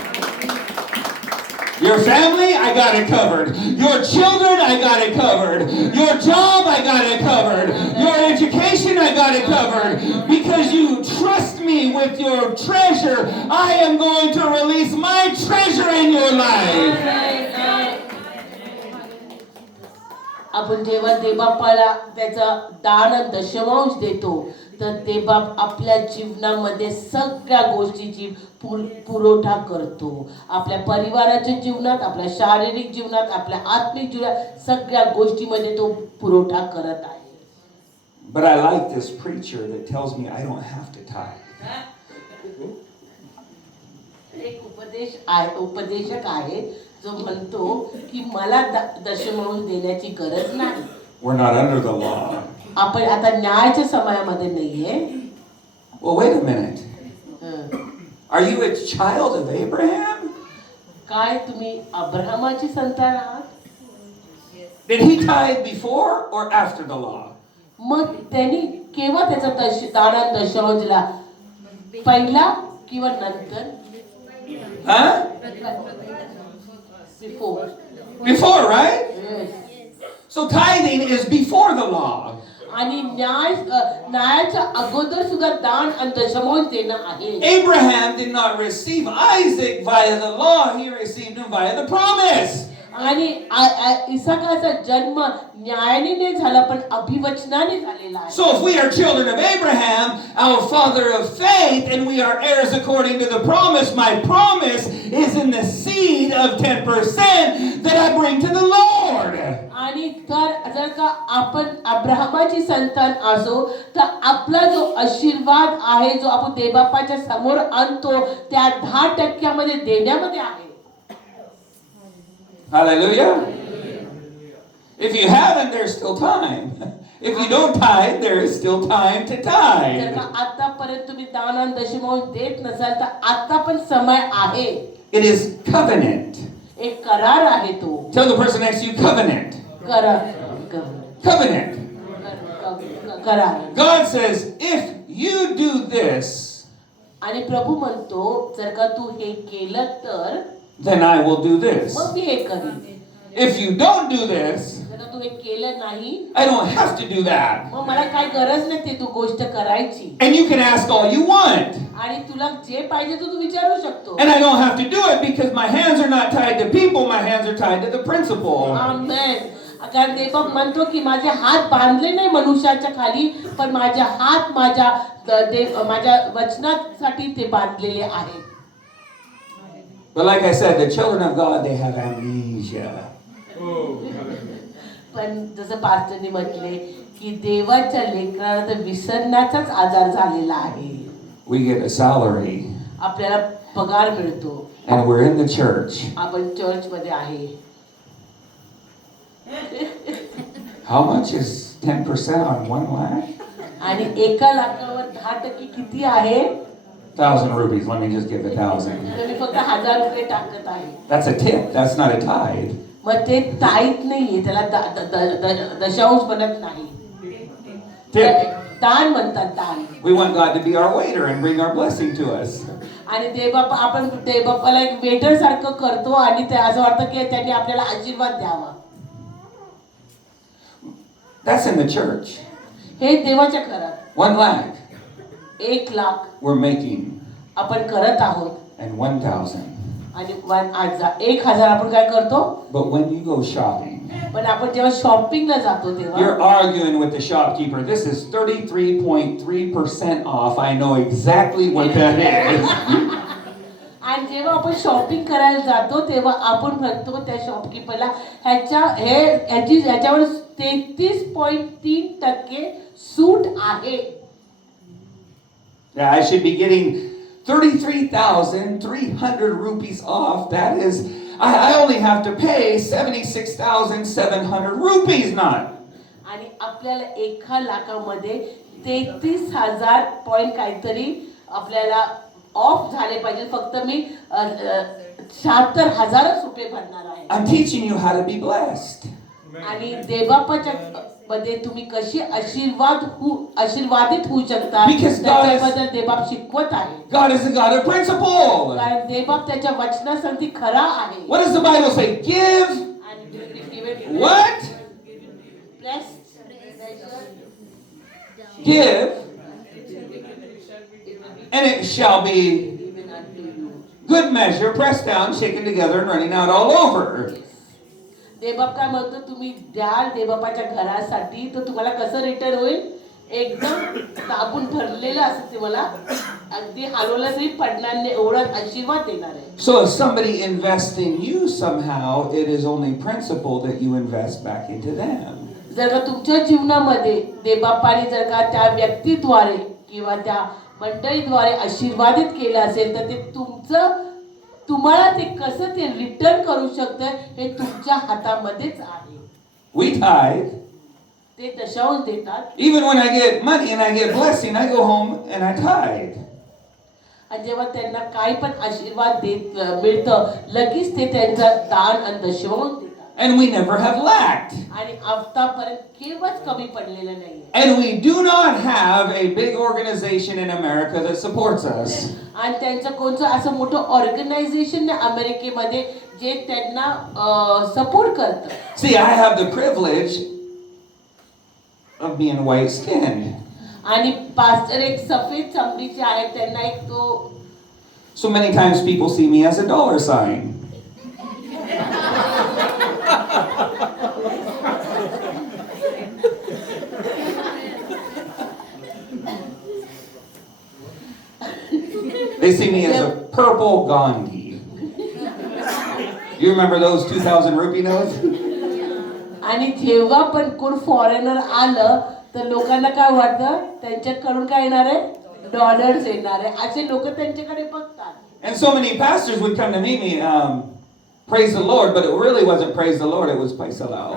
Your family, I got it covered. Your children, I got it covered. Your job, I got it covered. Your education, I got it covered. Because you trust me with your treasure, I am going to release my treasure in your life. आपण जेव्हा देवबापाला त्याचा दान दशमांश देतो तर देवबाप आपल्या जीवनामध्ये सगळ्या गोष्टीची पुरवठा करतो. आपल्या परिवाराच्या जीवनात, आपल्या शारीरिक जीवनात, आपल्या आत्मिक जीवनात सगळ्या गोष्टीमध्ये तो पुरवठा करत आहे. But I like this preacher that tells me I don't have to tithe. एक उपदेशक आहे जो म्हणतो की मला दशमांश देण्याची गरज नाही. We're not under the law. आपण आता न्यायाच्या समयामध्ये नाहीये. Well, wait a minute. हं. Are you a child of Abraham? काय तुम्ही अब्राहमाची संतान आहात? Did he tithe before or after the law? मग त्यांनी केव्हा त्याचा दान दशांश दिला? पहिला किंवा नंतर? Huh? Before. Before, right? Yes. So tithing is before the law. आणि न्यायाच्या अगोदर सुद्धा दान आणि दशमांश देणं आहे. Abraham did not receive Isaac via the law, he received him via the promise. आणि इसाकाचा जन्म न्यायाने नाही झाला पण अभिवचनाने झालेला आहे. So if we are children of Abraham, our father of faith, and we are heirs according to the promise, my promise is in the seed of 10% that I bring to the Lord. आणि जर का आपण अब्राहमाची संतान असो तर आपला जो आशीर्वाद आहे जो आपण देवबापाच्या समोर आणतो त्या 10% देण्यामध्ये आहे. Hallelujah. If you haven't, there's still time. If you don't tithe, there is still time to जर का tithe. आतापर्यंत तुम्ही दान आणि दशमांश देत नसाल तर आता पण समय आहे. It is covenant. एक करार आहे तो. Tell the person next to you, covenant. करार. Covenant. करार. God says, if you do this, आणि प्रभू म्हणतो जर का तू हे केलं तर then I will do this. मग मी हे करीन. If you don't do this, जर का तू हे केलं नाही I don't have to do that. मग मला काय गरज नाही ते तू गोष्ट करायची. And you can ask all you want. आणि तुला जे पाहिजे तू विचारू शकतो. And I don't have to do it because my hands are not tied to people, my hands are tied to the principle. आमेन. कारण देवबाप म्हणतो की माझे हात बांधले नाही मनुष्याच्या खाली पण माझे हात माझ्या वचनासाठी ते बांधलेले आहेत. But like I said, the children of God, they have amnesia. पण जसं पास्टरनी म्हटले की देवाच्या लेकराला तर विसरण्याचाच आजार झालेला आहे. We get a salary आपल्याला पगार मिळतो. and we're in the church. आपण चर्च मध्ये आहे. How much is 10% on 1 lakh? आणि 1 लाखावर 10% किती आहे? 1,000 rupees. Let me just give 1,000. तर मी फक्त 1000 रुपये टाकत आहे. That's a tip. That's not a tithe. मग ते ताईत नाहीये त्याला दशांश बनत नाही. Tip. दान म्हणतात दान. We want God to be our waiter and bring our blessing to us. आणि देवबापा आपण देवबापाला एक वेटर सारखं करतो आणि ते असं वाटतं की त्यांनी आपल्याला आशीर्वाद द्यावा. That's in the church. हे देवाच्या घरात 1 lakh 1 लाख we're making आपण करत आहोत and 1,000. आणि 1000 आपण काय करतो. But when you go shopping, पण आपण जेव्हा शॉपिंगला जातो तेव्हा you're arguing with the shopkeeper. This is 33.3% off. I know exactly what that is. आणि जेव्हा आपण शॉपिंग करायला जातो तेव्हा आपण म्हणतो त्या शॉपकीपरला ह्याच्यावर 33.3% सूट आहे. Yeah, I should be getting 33,300 rupees off. That is, I only have to pay 76,700 rupees not. आणि आपल्याला 1 लाखामध्ये 33,000 पॉइंट काहीतरी आपल्याला ऑफ झाले पाहिजे. फक्त मी 76,000 रुपये भरणार आहे. I'm teaching you how to be blessed. आणि देवबापाच्या मध्ये तुम्ही कशी आशीर्वादित होऊ शकता Because God is- त्याच्याबद्दल देवबाप शिकवत आहे. God is a God of principle. कारण देवबाप त्याच्या वचनासाठी खरा आहे. What does the Bible say? Give आणि what? Give, and it shall be good measure, pressed down, shaken together, and running out all over. देवबाप काय म्हणतो तुम्ही द्याल देवबापाच्या घरासाठी तर तुम्हाला कसं रिटर्न होईल. एकदम दाबून भरलेलं असं ते मला अगदी हलवलं तरी पडणार नाही एवढा आशीर्वाद देणार आहे. So if somebody invests in you somehow, it is only principle that you invest back into them. जर का तुमच्या जीवनामध्ये देवबापाने जर का त्या व्यक्तीद्वारे किंवा त्या मंडळीद्वारे आशीर्वादित केलं असेल तर ते तुम्हाला ते कसं ते रिटर्न करू शकतं हे तुमच्या हातामध्येच आहे. We tithe ते दशांश देतात. Even when I get money and I get blessing, I go home and I tithe. आणि जेव्हा त्यांना काही पण आशीर्वाद देत मिळतं लगेच ते त्यांचा दान आणि दशमांश देतात. And we never have lacked. आणि आतापर्यंत केव्हाच कमी पडलेलं नाहीये. And we do not have a big organization in America that supports us. आणि त्यांचं कोणतं असं मोठं ऑर्गनायझेशन अमेरिकेमध्ये जे त्यांना सपोर्ट करतं. See, I have the privilege of being white skinned. आणि पास्टर एक सफेद चमडीचे आहेत त्यांना एक तो So many times people see me as a dollar sign. They see me as a purple Gandhi. You remember those 2000 rupee notes? आणि जेव्हा पण कोण फॉरेनर आलं तर लोकांना काय वाटतं त्यांच्याकडून काय येणार आहे डॉलर्स येणार आहे असे लोक त्यांच्याकडे बघतात. And so many pastors would come to meet me, praise the Lord, but it really wasn't praise the Lord, it was paisa lao.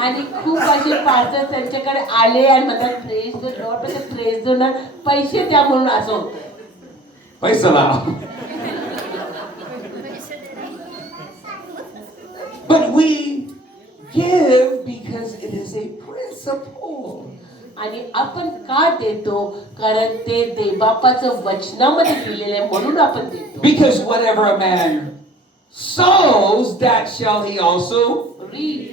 आणि खूप असे पास्टर त्यांच्याकडे आले आणि म्हणतात प्रेज द लॉर्ड पण ते प्रेज द लॉर्ड पैसे द्या म्हणून असं होतं. Paisa lao. But we give because it is a principle. आणि आपण का देतो कारण ते देवबापाचं वचनामध्ये दिलेलं आहे म्हणून आपण देतो. Because whatever a man sows, that shall he also reap.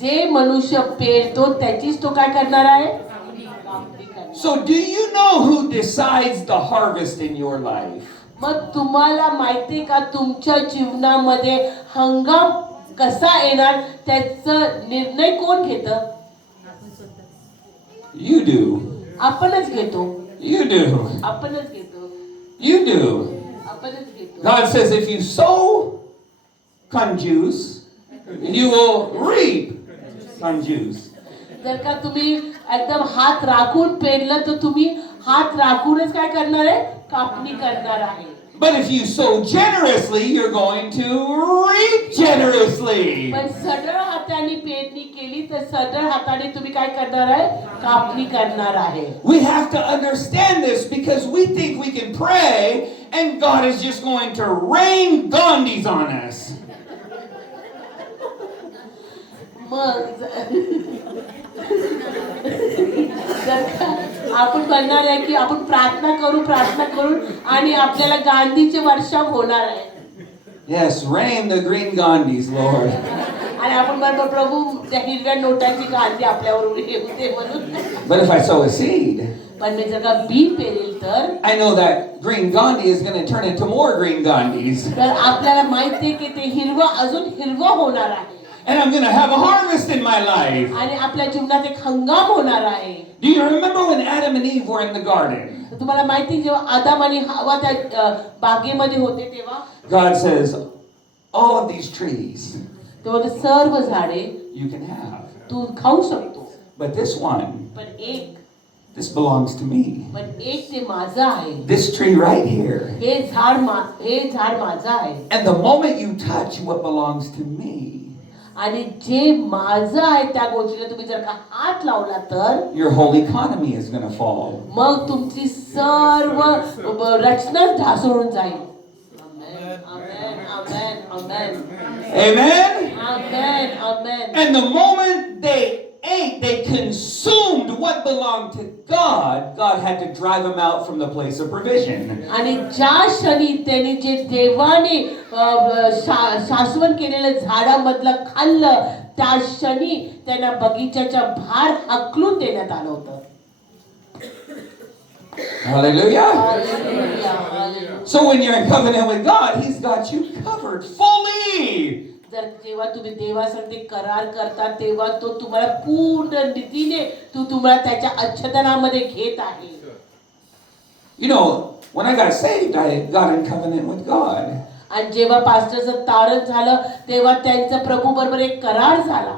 जे मनुष्य पेरतो त्याचीच तो काय करणार आहे कापणी करणार. So do you know who decides the harvest in your life? मग तुम्हाला माहितीये का तुमच्या जीवनामध्ये हंगाम कसा येणार त्याचा निर्णय कोण घेतं? You do. आपणच घेतो. You do. आपणच घेतो. You do. आपणच घेतो. God says if you sow conjuice, you will reap conjuice. जर का तुम्ही एकदम हात राखून पेरलं तर तुम्ही हात राखूनच काय करणार आहे कापणी करणार आहे. But if you sow generously, you're going to reap generously. पण सरळ हाताने पेरणी केली तर सरळ हाताने तुम्ही काय करणार आहे कापणी करणार आहे. We have to understand this because we think we can pray and God is just going to rain Gandhis on us. मग जर का आपण म्हणणार आहे की आपण प्रार्थना करू आणि आपल्याला गांधीचे वर्षाव होणार आहे. Yes, rain the green Gandhis, Lord. आणि आपण म्हणतो प्रभू त्या हिरव्या नोटांची गांधी आपल्यावर येऊ दे म्हणून. But if I sow a seed, पण मी जर का बी पेरेल तर I know that green Gandhi is going to turn into more green Gandhis. तर आपल्याला माहिती आहे की ते हिरवं अजून हिरवं होणार आहे. And I'm going to have a harvest in my life. आणि आपल्या जीवनात एक हंगाम होणार आहे. Do you remember when Adam and Eve were in the garden? तुम्हाला माहिती जेव्हा आदम आणि हवा त्या बागेमध्ये होते तेव्हा God says, all of these trees तेव्हा ते सर्व झाडे you can have. तू खाऊ शकतो. But this one, पण एक this belongs to me. पण एक ते माझं आहे. This tree right here. हे झाड माझं आहे. And the moment you touch what belongs to me, आणि जे माझं आहे त्या गोष्टीला तुम्ही जर का हात लावला तर your whole economy is going to fall. मग तुमची सर्व रचनाच ढासळून जाईल. Amen, amen, amen, Amen? amen, amen. And the moment they ate, they consumed what belonged to God. God had to drive them out from the place of provision. आणि ज्या क्षणी त्यांनी जे देवाने शाश्वत केलेलं झाडामधलं खाल्लं त्या क्षणी त्यांना बगीच्याच्या बाहेर हकलून देण्यात आलं होतं. Hallelujah. Hallelujah. So when you're in covenant with God, He's got you covered fully. जर जेव्हा तुम्ही देवासाठी करार करता तेव्हा तो तुम्हाला पूर्ण रीतीने तुम्हाला त्याच्या आच्छादनामध्ये घेत आहे. You know, when I got saved, I got in covenant with God. आणि जेव्हा पास्टरचं तारण झालं तेव्हा त्यांचा प्रभू बरोबर एक करार झाला.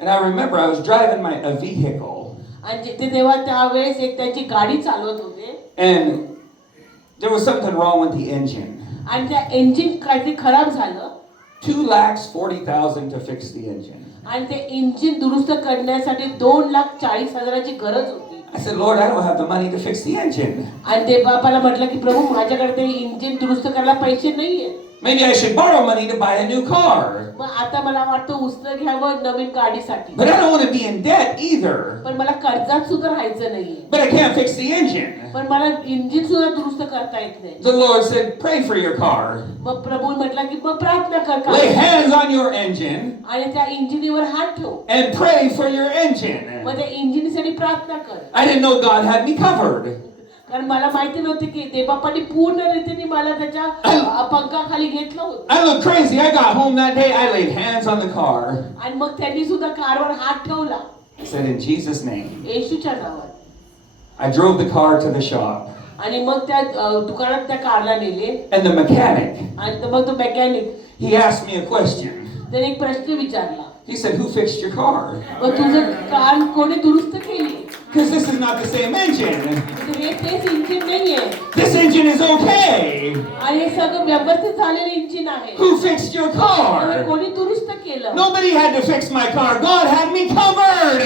And I remember I was driving a vehicle. आणि ते तेव्हा त्यावेळेस एक त्यांची गाडी चालवत होते. And there was something wrong with the engine. आणि त्या इंजिन काहीतरी खराब झालं. $240,000 to fix the engine. आणि ते इंजिन दुरुस्त करण्यासाठी 2,40,000ची गरज होती. I said, Lord, I don't have the money to fix the engine. आणि ते बापाला म्हटलं की प्रभू माझ्याकडे ते इंजिन दुरुस्त करायला पैसे नाहीये. Maybe I should borrow money to buy a new car. मग आता मला वाटतं उसनं घ्यावं नवीन गाडीसाठी. But I don't want to be in debt either. पण मला कर्जात सुद्धा राहायचं नाहीये. But I can't fix the engine. पण मला इंजिन सुद्धा दुरुस्त करता येत नाही. The Lord said, pray for your car. मग प्रभू म्हटलं की मग प्रार्थना कर Lay hands on your engine आणि त्या इंजिनीवर हात ठेव. and pray for your engine. मग त्या इंजिनीसाठी प्रार्थना कर. I didn't know God had me covered. कारण मला माहिती नव्हते की देवबापाने पूर्ण रीतीने मला त्याच्या पंखाखाली घेतलं होतं. I looked crazy. I got home that day. I laid hands on the car. आणि मग त्यांनी सुद्धा कारवर हात ठेवला. I said, in Jesus' name. येशूच्या नावात. I drove the car to the shop. आणि मग त्या दुकानात त्या कारला नेले. And the mechanic, आणि मग तो mechanic he asked me a question. त्याने एक प्रश्न विचारला. He said, who fixed your car? मग तुझं कार कोणी दुरुस्त केली? Because this is not the same engine. हे तेच इंजिन नाहीये. This engine is okay. आणि हे सगळं व्यवस्थित झालेलं इंजिन आहे. Who fixed your car? कोणी दुरुस्त केलं? Nobody had to fix my car. God had me covered.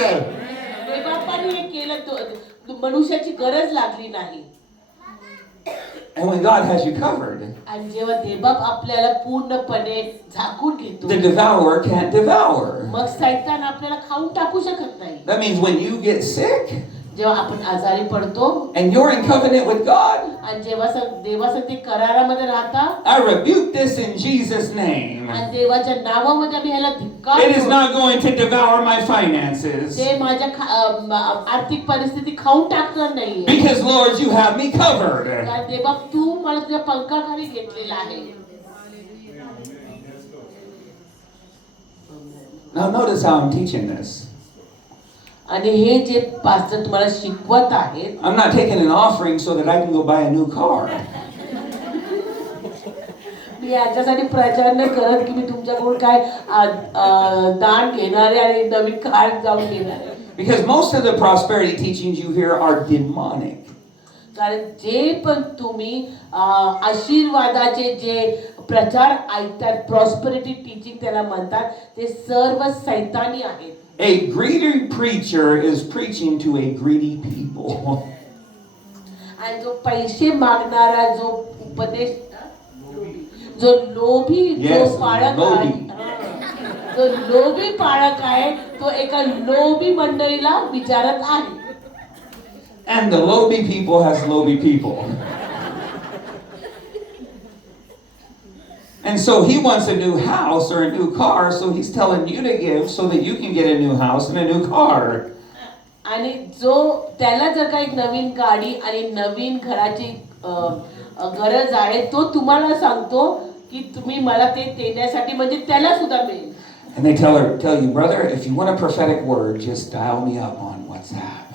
देवबापाने हे केलं. मनुष्याची गरज लागली नाही. And when God has you covered, आणि जेव्हा देवबाप आपल्याला पूर्णपणे झाकून घेतो, the devourer can't devour. मग सैतान आपल्याला खाऊन टाकू शकत नाही. That means when you get sick जेव्हा आपण आजारी पडतो and you're in covenant with God, आणि जेव्हा देवाचं ते करारामध्ये राहता, I rebuke this in Jesus' name. आणि देवाच्या नावामध्ये आम्ही ह्याला धिक्कार It is देतो. not going to devour my finances. ते माझ्या आर्थिक परिस्थिती खाऊन टाकणार नाहीये. Because Lord, you have me covered. कारण देवबाप तू मला तुझ्या पंखाखाली घेतलेला आहे. Now notice how I'm teaching this. आणि हे जे पास्टर तुम्हाला शिकवत आहेत, I'm not taking an offering so that I can go buy a new car. मी याच्यासाठी प्रचार नाही करत की मी तुमच्याकडून काय दान घेणारे आणि नवीन कार जाऊन घेणारे. Because most of the prosperity teachings you hear are demonic. कारण जे पण तुम्ही आशीर्वादाचे जे प्रचार ऐकतात, प्रॉस्पेरिटी टीचिंग त्याला म्हणतात, ते सर्व सैतानी आहेत. A greedy preacher is preaching to a greedy people. आणि जो पैसे मागणारा जो उपदेश, जो लोभी, Yes, जो पाळक लोभी. आहे, जो लोभी पाळक आहे, तो एका लोभी मंडळीला विचारत आहे. And the lowly people has lowly people. And so he wants a new house or a new car, so he's telling you to give so that you can get a new house and a new car. आणि जो त्याला जर काही नवीन गाडी आणि नवीन घराची गरज आहे, तो तुम्हाला सांगतो की तुम्ही मला ते देण्यासाठी, म्हणजे त्याला सुद्धा मिळेल. And they tell you, brother, if you want a prophetic word, just dial me up on WhatsApp.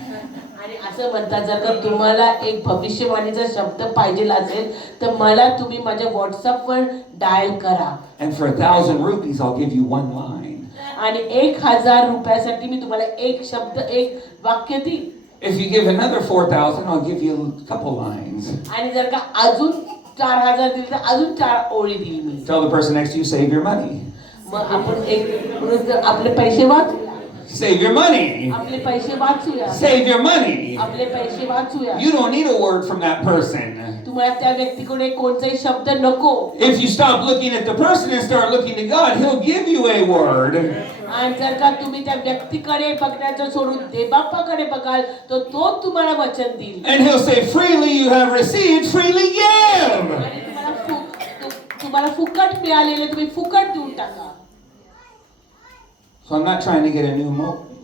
आणि असं म्हणतात, जर का तुम्हाला एक भविष्यवाणीचा शब्द पाहिजे असेल तर मला तुम्ही माझ्या व्हॉट्सअपवर डायल करा. And for 1,000 rupees, I'll give you one line. आणि 1,000 रुपयासाठी मी तुम्हाला एक शब्द, एक वाक्य देईन. If you give another 4,000, I'll give you a couple lines. आणि जर का अजून 4,000 दिले तर अजून 4 ओळी देईल मी. Tell the person next to you, save your money. मग आपण एक आपले पैसे वाचूया. Save your money. आपले पैसे वाचूया. Save your money. आपले पैसे वाचूया. You don't need a word from that person. तुम्हाला त्या व्यक्तीकडे कोणताही शब्द नको. If you stop looking at the person and start looking to God, He'll give you a word. आणि जर का तुम्ही त्या व्यक्तीकडे बघण्याचं सोडून देवबापाकडे बघाल तर तो तुम्हाला वचन देईल. And He'll say, freely you have received, freely give. आणि तुम्हाला फुकट मिळालेले तुम्ही फुकट देऊन टाका. So I'm not trying to get a new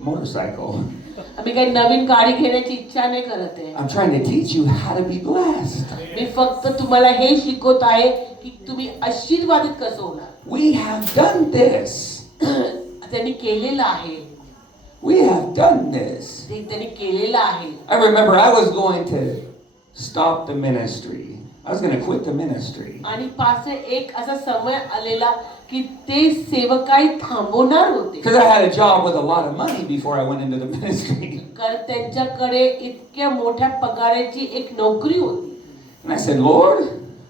motorcycle. आम्ही काही नवीन गाडी घेण्याची इच्छा नाही करत आहे. I'm trying to teach you how to be blessed. मी फक्त तुम्हाला हे शिकवत आहे की तुम्ही आशीर्वादित कसं होणार. We have done this. त्यांनी केलेलं आहे. We have done this. ते त्यांनी केलेलं आहे. I remember I was going to stop the ministry. I was going to quit the ministry. आणि पासे एक असा समय आलेला की ते सेवकाई थांबवणार होते. Because I had a job with a lot of money before I went into the ministry. कारण त्यांच्याकडे इतक्या मोठ्या पगाराची एक नोकरी होती. And I said, Lord,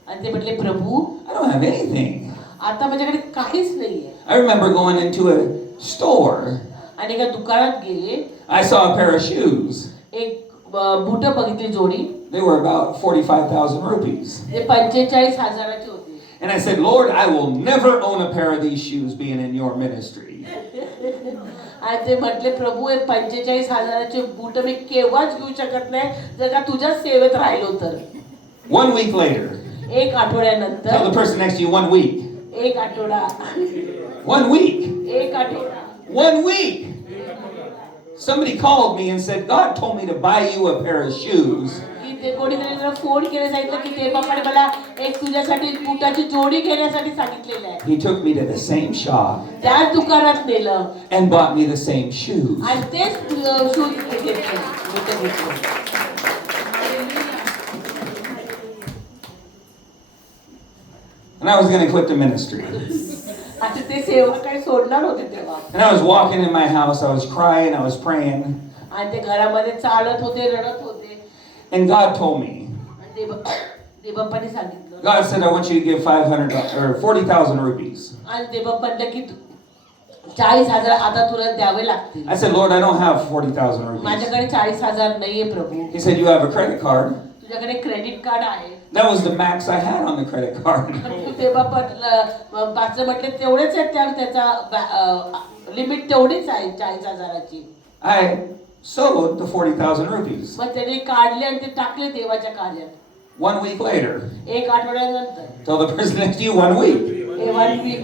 आणि ते म्हटले, प्रभू I don't have anything. आता माझ्याकडे काहीच नाहीये. I remember going into a store. आणि एका दुकानात गेले. I saw a pair of shoes. एक बूट बघितली जोडी. They were about 45,000 rupees. ते 45,000ची होती. And I said, Lord, I will never own a pair of these shoes being in your ministry. आणि ते म्हटले प्रभू हे 45,000चे बूट मी केव्हाच घेऊ शकत नाही जर का तुझ्या सेवेत राहिलो तर. 1 week later, एक आठवड्यानंतर. tell the person next to you 1 week. एक आठवडा. 1 week. एक आठवडा. 1 week. Somebody called me and said, God told me to buy you a pair of shoes. की ते कोणीतरी मला फोन केले सांगितलं की ते बापाने मला एक तुझ्यासाठी बुटाची जोडी घेण्यासाठी सांगितलेलं आहे. He took me to the same shop त्याच दुकानात नेलं and bought me the same shoes. आणि तेच शूज घेतले बूट घेतले. And I was going to quit the ministry. आता ते सेवा काही सोडणार होते तेव्हा. And I was walking in my house, I was crying, I was praying. आणि ते घरामध्ये चालत होते रडत होते. And God told me, आणि देवबापाने सांगितलं. God said, I want you to give 500 or 40,000 rupees. आणि देवबाप म्हटलं की 40,000 आता तुला द्यावे लागतील. I said, Lord, I don't have 40,000 rupees. माझ्याकडे 40,000 नाहीये प्रभू. He said, you have a credit card. तुझ्याकडे क्रेडिट कार्ड आहे. That was the max I had on the credit card. देवबापाचं म्हटलं तेवढेच आहे त्याचा लिमिट तेवढीच आहे 40,000ची. I sowed the 40,000 rupees. मग त्याने काढले आणि ते टाकले देवाच्या कार्यात. 1 week later, एक आठवड्यानंतर. tell the person next to you 1 week. 1 week.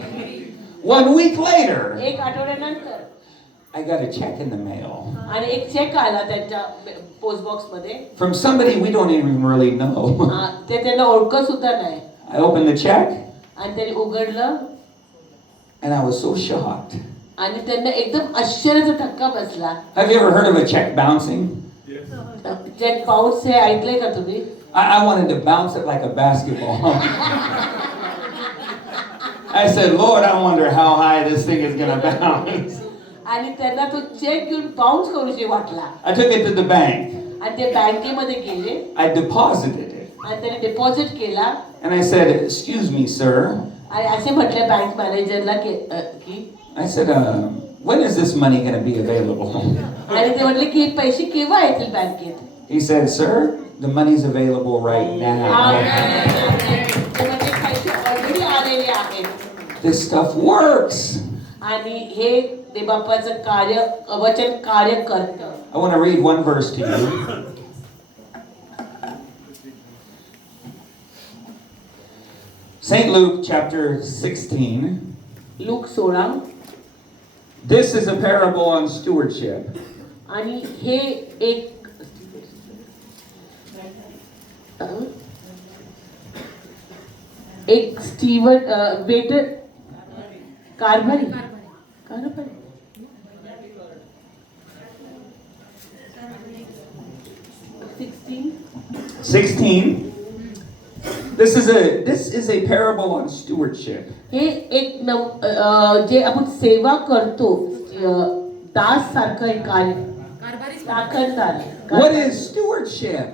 1 week later, एक आठवड्यानंतर. I got a check in the mail आणि एक चेक आला त्यांच्या पोस्ट बॉक्स मध्ये. from somebody we don't even really know. ते त्यांना ओळखत सुद्धा नाही. I opened the check आणि त्यांनी उघडलं and I was so shocked. आणि त्यांना एकदम आश्चर्याचा धक्का बसला. Have you ever heard of a check bouncing? Check bounce हे ऐकलंय का तुम्ही? I wanted to bounce it like a basketball. I said, Lord, I wonder how high this thing is going to bounce. आणि त्यांना तो चेक घेऊन बाउन्स करूशी वाटला. I took it to the bank. आणि ते बँकेमध्ये गेले. I deposited it. आणि त्याने डिपॉझिट केला. And I said, excuse me, sir. आणि असे म्हटले बँक मॅनेजरला की I said, when is this money going to be available? आणि ते म्हटले की पैसे केव्हा येतील बँकेत? He said, sir, the money's available right now. ते म्हटले पैसे ऑलरेडी आलेले आहेत. This stuff works. आणि हे देवबापाचं कार्य वचन कार्य करतं. I want to read one verse to you. St. Luke chapter 16. Look 16. This is a parable on stewardship. आणि हे एक Steven waiter कारभारी 16. This is a parable on stewardship. हे एक जे आपण सेवा करतो दास सारखं एक कार्य कारभारी. What is stewardship?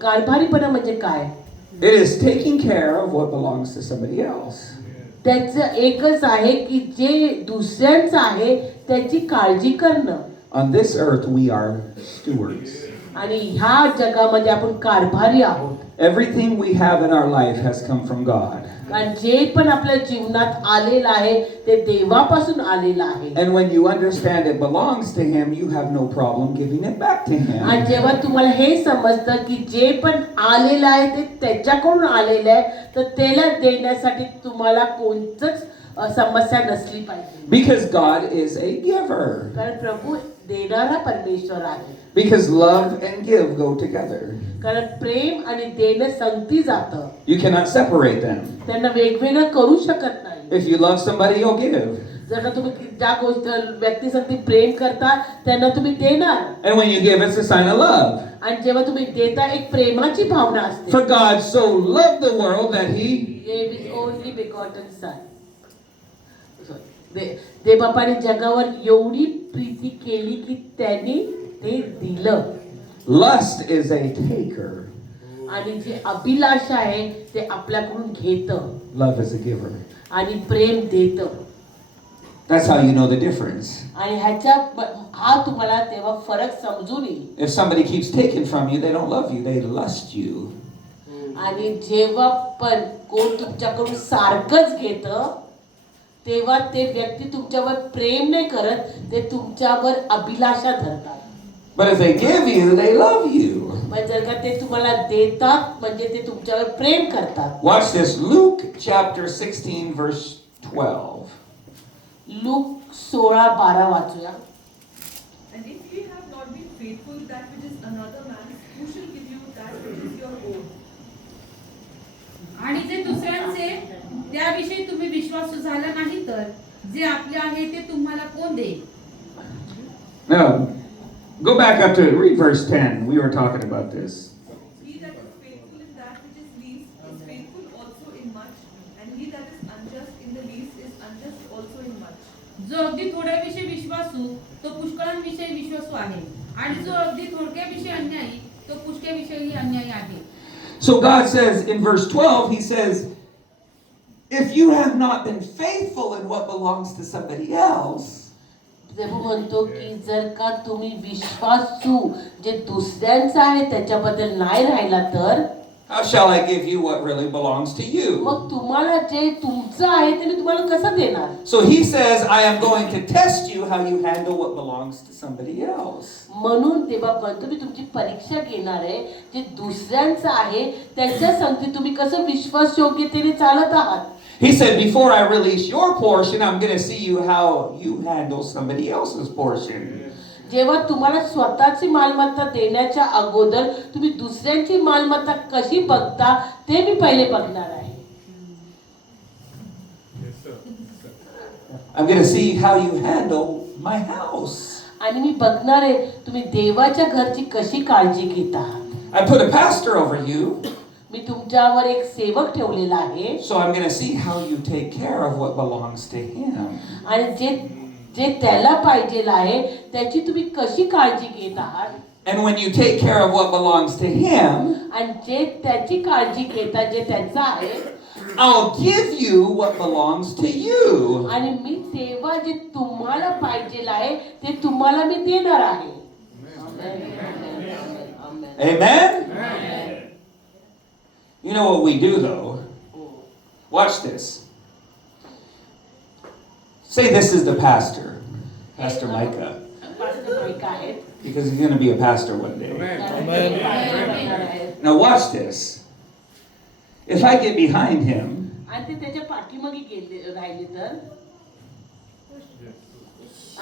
कारभारीपणा म्हणजे काय? It is taking care of what belongs to somebody else. त्याचं एकच आहे की जे दुसऱ्यांचं आहे त्याची काळजी करणं. On this earth we are stewards. आणि ह्या जगामध्ये आपण कारभारी आहोत. Everything we have in our life has come from God. कारण जे पण आपल्या जीवनात आलेलं आहे ते देवापासून आलेलं आहे. And when you understand it belongs to Him, you have no problem giving it back to Him. आणि जेव्हा तुम्हाला हे समजतं की जे पण आलेलं आहे ते त्याच्याकडून आलेलं आहे तर त्याला देण्यासाठी तुम्हाला कोणतंच समस्या नसली पाहिजे. Because God is a giver. कारण प्रभू देणारा परमेश्वर आहे. Because love and give go together. कारण प्रेम आणि देणं संगती जातं. You cannot separate them. त्यांना वेगवेगळं करू शकत नाही. If you love somebody, you'll give. जर का तुम्ही ज्या गोष्ट व्यक्तीसाठी प्रेम करता त्यांना तुम्ही देणार. And when you give, it's a sign of love. आणि जेव्हा तुम्ही देता एक प्रेमाची भावना असते. For God so loved the world that He gave His only begotten Son. देवबापाने जगावर एवढी प्रीती केली की त्यांनी ते दिलं. Lust is a taker. आणि जे अभिलाषा आहे ते आपल्याकडून घेतं. Love is a giver. आणि प्रेम देतं. That's how you know the difference. आणि हा तुम्हाला तेव्हा फरक समजून येईल. If somebody keeps taking from you, they don't love you, they lust you. आणि जेव्हा पण कोण तुमच्याकडून सारखंच घेतं तेव्हा ते व्यक्ती तुमच्यावर प्रेम नाही करत, ते तुमच्यावर अभिलाषा धरतात. But if they give you, they love you. पण जर का ते तुम्हाला देतात म्हणजे ते तुमच्यावर प्रेम करतात. Watch this, Luke chapter 16 verse 12. Look 16:12 वाचूया. And if ye have not been faithful that which is another man's, who shall give you that which is your own? आणि जे दुसऱ्यांचे त्याविषयी तुम्ही विश्वासू झाला नाही तर जे आपले आहे ते तुम्हाला कोण देईल? Now, go back up to read verse 10. We were talking about this. He that is faithful in that which is least is faithful also in much, and he that is unjust in the least is unjust also in much. जो अगदी थोड्याविषयी विश्वासू तो पुष्कळांविषयी विश्वासू आहे आणि जो अगदी थोडक्याविषयी अन्यायी तो पुष्कळविषयी अन्यायी आहे. So God says in verse 12, He says, if you have not been faithful in what belongs to somebody else, प्रभू म्हणतो की जर का तुम्ही विश्वासू जे दुसऱ्यांचं आहे त्याच्याबद्दल नाही राहिला तर how shall I give you what really belongs to you? मग तुम्हाला जे तुमचं आहे ते मी तुम्हाला कसं देणार? So He says, I am going to test you how you handle what belongs to somebody else. म्हणून तेव्हा म्हणतो मी तुमची परीक्षा घेणार आहे, जे दुसऱ्यांचं आहे त्यांच्या संगती तुम्ही कसं विश्वासयोग्यतेने चालत आहात. He said, before I release your portion, I'm going to see you how you handle somebody else's portion. जेव्हा तुम्हाला स्वतःची मालमत्ता देण्याच्या अगोदर तुम्ही दुसऱ्यांची मालमत्ता कशी बघता ते मी पहिले बघणार आहे. I'm going to see how you handle my house. आणि मी बघणार आहे तुम्ही देवाच्या घरची कशी काळजी घेता. I put a pastor over you, मी तुमच्यावर एक सेवक ठेवलेला आहे so I'm going to see how you take care of what belongs to him. आणि जे त्याला पाहिजे आहे त्याची तुम्ही कशी काळजी घेत आहात. And when you take care of what belongs to him, आणि जे त्याची काळजी घेता जे त्याचं आहे I'll give you what belongs to you. आणि मी तेव्हा जे तुम्हाला पाहिजे आहे ते तुम्हाला मी देणार आहे. Amen? You know what we do though? Watch this. Say this is the pastor, Pastor Micah, because he's going to be a pastor one day. Now watch this. If I get behind him, आणि ते त्याच्या पाठीमागे गेले राहिले तर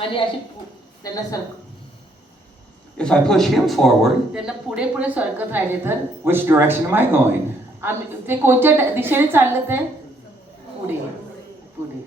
आणि अशी त्यांना if I push him forward, त्यांना पुढे पुढे सरकत राहिले तर which direction am I going? आम्ही ते कोणत्या दिशेने चाललं ते पुढे पुढे.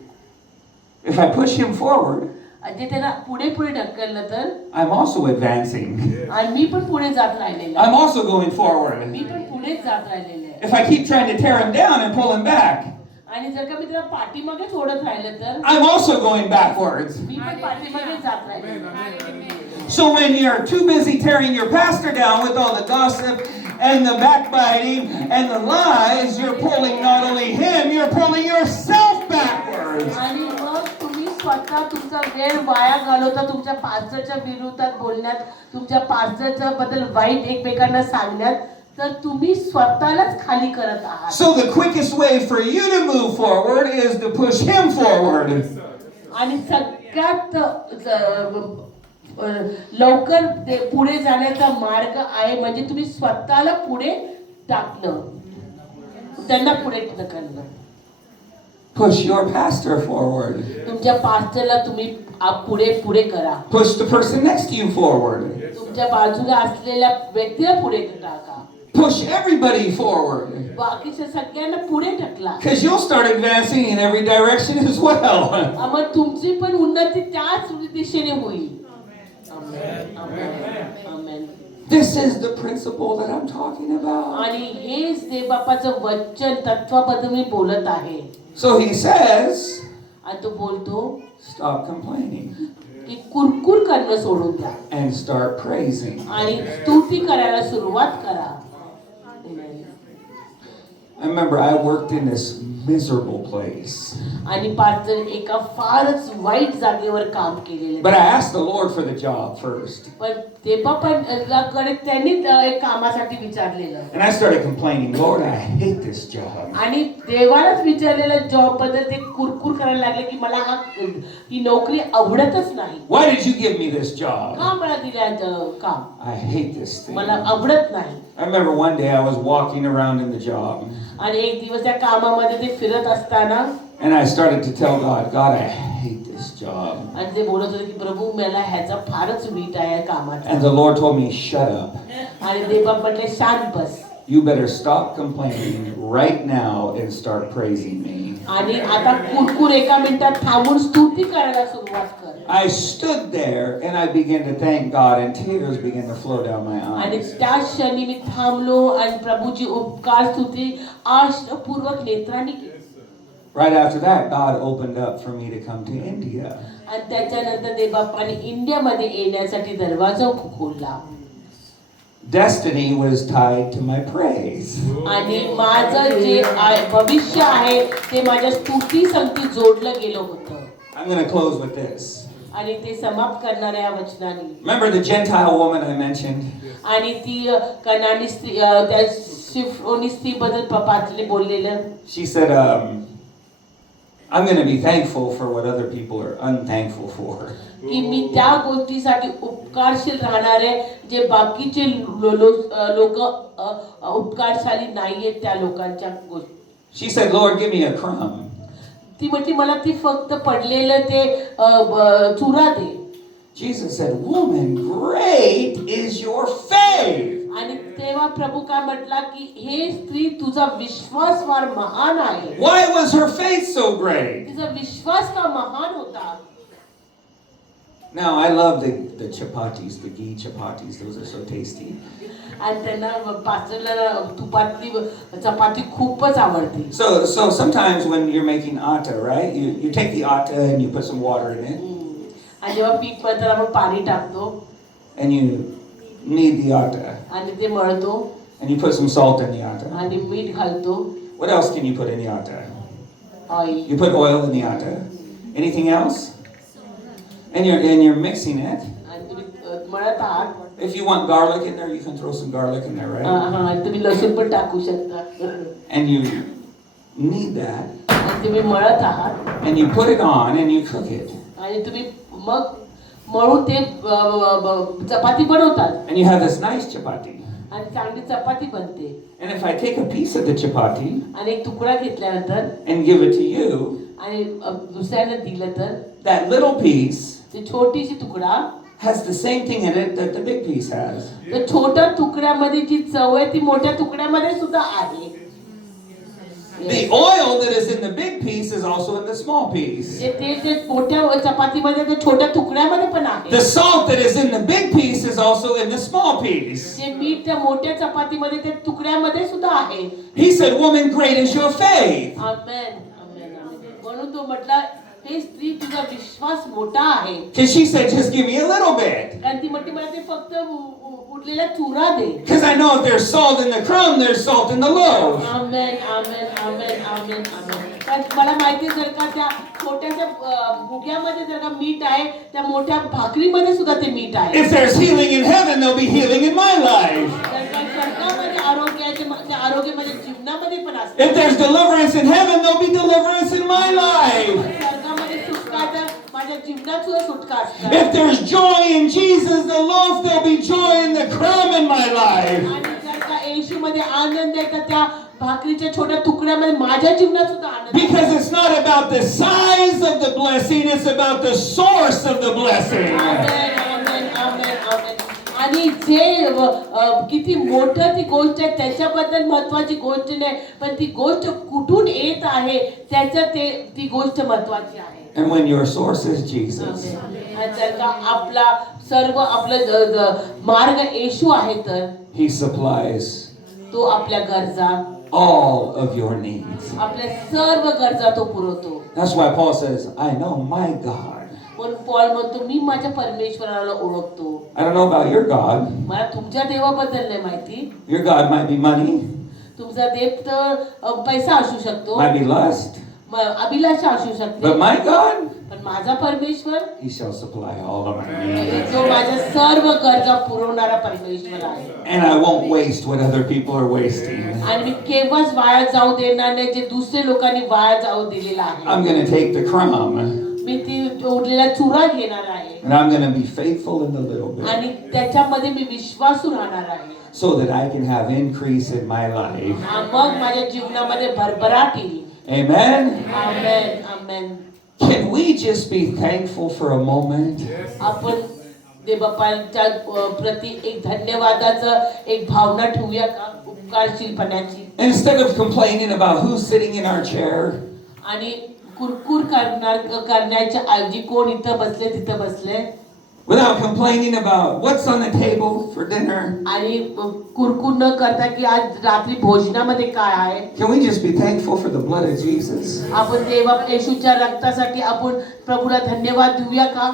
If I push him forward, आणि त्यांना पुढे पुढे ढकललं तर I'm also advancing. आणि मी पण पुढे जात राहिलेले I'm also going forward. मी पण पुढेच जात राहिलेले आहे. If I keep trying to tear him down and pull him back, आणि जर का मी त्याला पाठीमागे सोडत राहिलं तर I'm also going backwards. मी पण पाठीमागे जात राहिले. So when you're too busy tearing your pastor down with all the gossip and the backbiting and the lies, you're pulling not only him, you're pulling yourself backwards. आणि मग तुम्ही स्वतः तुमचा वेळ वाया घालवता तुमच्या पास्टरच्या विरोधात बोलण्यात, तुमच्या पास्टरच्या बद्दल वाईट एकमेकांना सांगण्यात, तर तुम्ही स्वतःलाच खाली करत आहात. So the quickest way for you to move forward is to push him forward. आणि सगळ्यात लवकर पुढे जाण्याचा मार्ग आहे म्हणजे तुम्ही स्वतःला पुढे टाकलं, त्यांना पुढे ढकललं. Push your pastor forward. तुमच्या पास्टरला तुम्ही पुढे पुढे करा. Push the person next to you forward. तुमच्या बाजूला असलेल्या व्यक्तीला पुढे टाका. Push everybody forward. बाकीच्या सगळ्यांना पुढे ढकला. Because you'll start advancing in every direction as well. मग तुमची पण उन्नती त्याच दिशेने होईल. Amen. This is the principle that I'm talking about. आणि हेच देवबापाचं वचन तत्वाबद्दल मी बोलत आहे. So he says, आणि तो बोलतो stop complaining की कुरकुर करणं सोडून द्या and start praising. आणि स्तुती करायला सुरुवात करा. I remember I worked in this miserable place. आणि पास्टर एका फारच वाईट जागेवर काम केलेलं. But I asked the Lord for the job first. पण तेव्हा पण कडे त्यांनी एक कामासाठी विचारलेलं. And I started complaining, Lord, I hate this job. आणि देवालाच विचारलेलं जॉब बद्दल ते कुरकुर करायला लागले की मला ही नोकरी आवडतच नाही. Why did you give me this job? का मला दिलं काम? I hate this thing. मला आवडत नाही. I remember one day I was walking around in the job. आणि एक दिवस त्या कामामध्ये ते फिरत असताना And I started to tell God, God, I hate this job. आणि ते बोलत होते की प्रभू मला ह्याचा फारच वीट आहे या कामाचा. And the Lord told me, shut up. आणि देवा म्हटले शांत बस. You better stop complaining right now and start praising me. आणि आता कुरकुर एका मिनिटात थांबून स्तुती करायला सुरुवात कर. I stood there and I began to thank God and tears began to flow down my आणि eyes. त्या क्षणी मी थांबलो आणि प्रभूची उपकार स्तुती आशपूर्वक नेत्रांनी केली. Right after that, God opened up for me to come to India. आणि त्याच्यानंतर देवबापाने इंडियामध्ये येण्यासाठी दरवाजा खोलला. Destiny was tied to my praise. आणि माझं जे भविष्य आहे ते माझ्या स्तुती संगती जोडलं गेलं होतं. I'm going to close with this. आणि ते समाप्त करणाऱ्या वचनाने. Remember the Gentile woman I mentioned? आणि ती कनानी स्त्री त्या शिफ्रोनी स्त्री बद्दल पाचले बोललेलं. She said, I'm going to be thankful for what other people are unthankful for. की मी त्या गोष्टीसाठी उपकारशील राहणारे जे बाकीचे लोक उपकारशाली नाहीयेत त्या लोकांच्या गोष्टी. She said, Lord, give me a crumb. ती म्हटली मला ती फक्त पडलेलं ते चुरा दे. Jesus said, woman, great is your faith. आणि तेव्हा प्रभू काय म्हटला की हे स्त्री तुझा विश्वास फार महान आहे. Why was her faith so great? तिचा विश्वास का महान होता. Now, I love the chapatis, the ghee chapatis. Those are so tasty. आणि त्यांना पाचला तुपातली चपाती खूपच आवडते. So sometimes when you're making atta, right? You take the atta and you put some water in it. आणि जेव्हा पीठ मळताना आपण पाणी टाकतो And you knead the atta. आणि ते मळतो And you put some salt in the atta. आणि मीठ घालतो. What else can you put in the atta? Oil. You put oil in the atta. Anything else? And you're mixing it. आणि तुम्ही मळत आहात. If you want garlic in there, you can throw some garlic in there, right? हा तुम्ही लसूण पण टाकू शकता. And you knead that. आणि तुम्ही मळत आहात. And you put it on and you cook it. आणि तुम्ही मग मळून ते चपाती बनवतात. And you have this nice chapati. आणि चांगली चपाती बनते. And if I take a piece of the chapati आणि एक तुकडा घेतल्यानंतर and give it to you, आणि दुसऱ्याने दिलं तर that little piece ती छोटीशी तुकडा has the same thing in it that the big piece has. तर छोट्या तुकड्यामध्ये जी चव आहे ती मोठ्या तुकड्यामध्ये सुद्धा आहे. The oil that is in the big piece is also in the small piece. ते मोठ्या चपातीमध्ये ते छोट्या तुकड्यामध्ये पण आहे. The salt that is in the big piece is also in the small piece. जे मीठ त्या मोठ्या चपातीमध्ये ते तुकड्यामध्ये सुद्धा आहे. He said, woman, great is your faith. आमेन आमेन आमेन. म्हणून तो म्हटला हे स्त्री तुझा विश्वास मोठा आहे. Because she said, just give me a little bit. कारण ती म्हटली मला ते फक्त उरलेला चुरा दे. Because I know if there's salt in the crumb, there's salt in the loaf. आमेन आमेन आमेन आमेन आमेन. कारण मला माहिती आहे जर का त्या छोट्याशा भुग्यामध्ये जर का मीठ आहे त्या मोठ्या भाकरीमध्ये सुद्धा ते मीठ आहे. If there's healing in heaven, there'll be healing in my life. जर का स्वर्गामध्ये आरोग्याचे त्या आरोग्यामध्ये जीवनामध्ये पण असते. If there's deliverance in heaven, there'll be deliverance in my life. स्वर्गामध्ये सुटका तर माझ्या जीवनात सुद्धा सुटका असते. If there's joy in Jesus, the loaf, there'll be joy in the crumb in my life. आणि जर का येशूमध्ये आनंद आहे तर त्या भाकरीच्या छोट्या तुकड्यामध्ये माझ्या जीवनात सुद्धा आनंद आहे. Because it's not about the size of the blessing, it's about the source of the blessing. आमेन आमेन आमेन आमेन. आणि जे किती मोठं ती गोष्ट आहे त्याच्याबद्दल महत्वाची गोष्ट नाही पण ती गोष्ट कुठून येत आहे त्याच्यात ती गोष्ट महत्वाची आहे. And when your source is Jesus, जर का आपला सर्व आपलं मार्ग येशू आहे तर He supplies तो आपल्या गरजा all of your needs. आपल्या सर्व गरजा तो पुरवतो. That's why Paul says, I know my God. पण पॉल म्हणतो मी माझ्या परमेश्वराला ओळखतो. I don't know about your God. मला तुमच्या देवाबद्दल नाही माहिती. Your God might be money. तुमचा देव तर पैसा असू शकतो, might be lust, अभिलाषा असू शकते, but my God, पण माझा परमेश्वर He shall supply all of my needs. जो माझ्या सर्व गरजा पुरवणारा परमेश्वर आहे. And I won't waste what other people are wasting. आणि मी केव्हाच वाया जाऊ देणार नाही जे दुसरे लोकांनी वाया जाऊ दिलेलं आहे. I'm going to take the crumb मी ती उरलेला चुरा घेणार आहे and I'm going to be faithful in the little bit आणि त्याच्यामध्ये मी विश्वासू राहणार आहे. so that I can have increase in my life. मग माझ्या जीवनामध्ये भरभराट येईल. Amen. Amen amen. Can we just be thankful for a moment? आपण देवबापांच्या प्रति एक धन्यवादाचं एक भावना ठेवूया का, उपकारशीलपणाची. Instead of complaining about who's sitting in our chair, आणि कुरकुर करण्याच्या ऐवजी कोण इथं बसले तिथं बसले, without complaining about what's on the table for dinner, आणि कुरकुर न करता की आज रात्री भोजनामध्ये काय आहे, can we just be thankful for the blood of Jesus? आपण देवा येशूच्या रक्तासाठी आपण प्रभूला धन्यवाद देऊया का.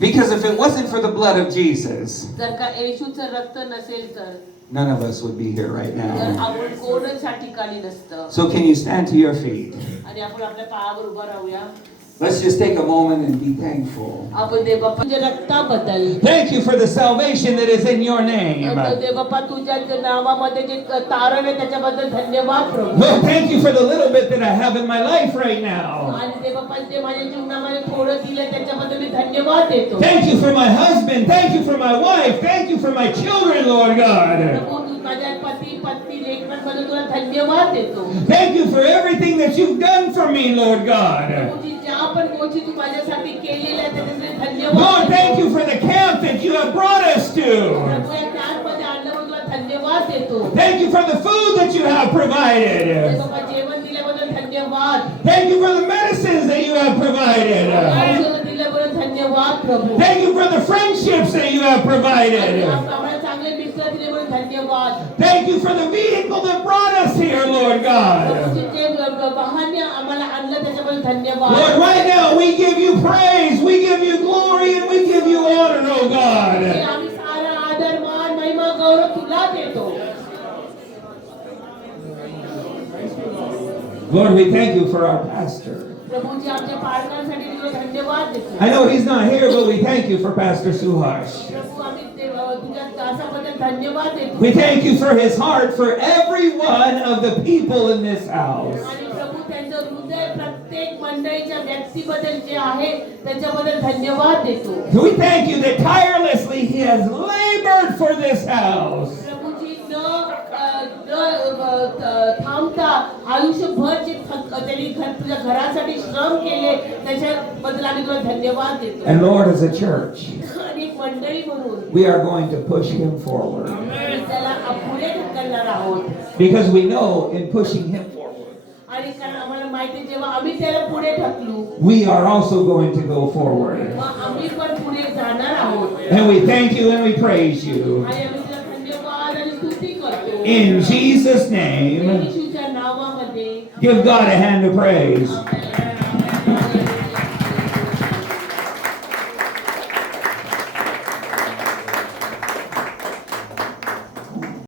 Because if it wasn't for the blood of Jesus, जर का येशूचं रक्त नसेल तर none of us would be here right तर now. आपण कोणच या ठिकाणी नसतं. So can you stand to your feet? आणि आपण आपल्या पायावर उभा राहूया. Let's just take a moment and be thankful. आपण देवबापाच्या रक्ताबद्दल, Thank you for the salvation that is in your name. देवबापा तुझ्या नावामध्ये जे तारण आहे त्याच्याबद्दल धन्यवाद प्रभू. Lord, thank you for the little bit that I have in my life right now. आणि देवबापा जे माझ्या जीवनामध्ये थोडं दिलं त्याच्याबद्दल मी धन्यवाद देतो. Thank you for my husband. Thank you for my wife. Thank you for my children, Lord God. प्रभू तू माझ्या पती पत्नी लेकरांबद्दल तुला धन्यवाद देतो. Thank you for everything that you've done for me, Lord God. तुझी ज्या पण गोष्टी तू माझ्यासाठी केलेल्या आहेत त्याच्यासाठी Lord, धन्यवाद. thank you for the camp that you have brought us to. प्रभू या कॅम्पमध्ये आणल्याबद्दल तुला धन्यवाद देतो. Thank you for the food that you have provided. देवबापा जेवण दिल्याबद्दल धन्यवाद. Thank you for the medicines that you have provided. औषधं दिल्याबद्दल धन्यवाद प्रभू. Thank you for the friendships that you have आणि provided. आम्हाला चांगले मित्र दिल्याबद्दल धन्यवाद. Thank you for the vehicle that brought us here, Lord God. प्रभूचे जे वाहने आम्हाला आणलं त्याच्याबद्दल धन्यवाद. Lord, right now we give you praise, we give you glory, and we give you honor, oh God. आम्ही सारा आदर मान महिमा गौरव तुला देतो. Lord, we thank you for our pastor. Prabhuji आमच्या पालकांसाठी तुला धन्यवाद देतो. I know he's not here, but we thank you for Pastor Suhash. प्रभू आम्ही तुझ्या दासाबद्दल धन्यवाद देतो. We thank you for his heart for every one of the people in this house. आणि प्रभू त्यांचं हृदय प्रत्येक मंडळीच्या व्यक्तीबद्दल जे आहे त्याच्याबद्दल धन्यवाद देतो. We thank you that tirelessly he has labored for this house. Prabhuji थांबता आयुष्यभर जे त्यांनी तुझ्या घरासाठी श्रम केले त्याच्याबद्दल आम्ही तुला धन्यवाद देतो. And Lord, as a church, आणि एक मंडळी म्हणून we are going to push him forward. आम्ही त्याला पुढे ढकलणार आहोत. Because we know in pushing him forward, आणि कारण आम्हाला माहिती आहे, जेव्हा आम्ही त्याला पुढे ढकलू we are also going to go forward. मग आम्ही पण पुढे जाणार आहोत. And we thank you and we praise you. आणि आम्ही तुला धन्यवाद आणि स्तुती करतो. In Jesus' name, येशूच्या नावामध्ये give God a hand of praise.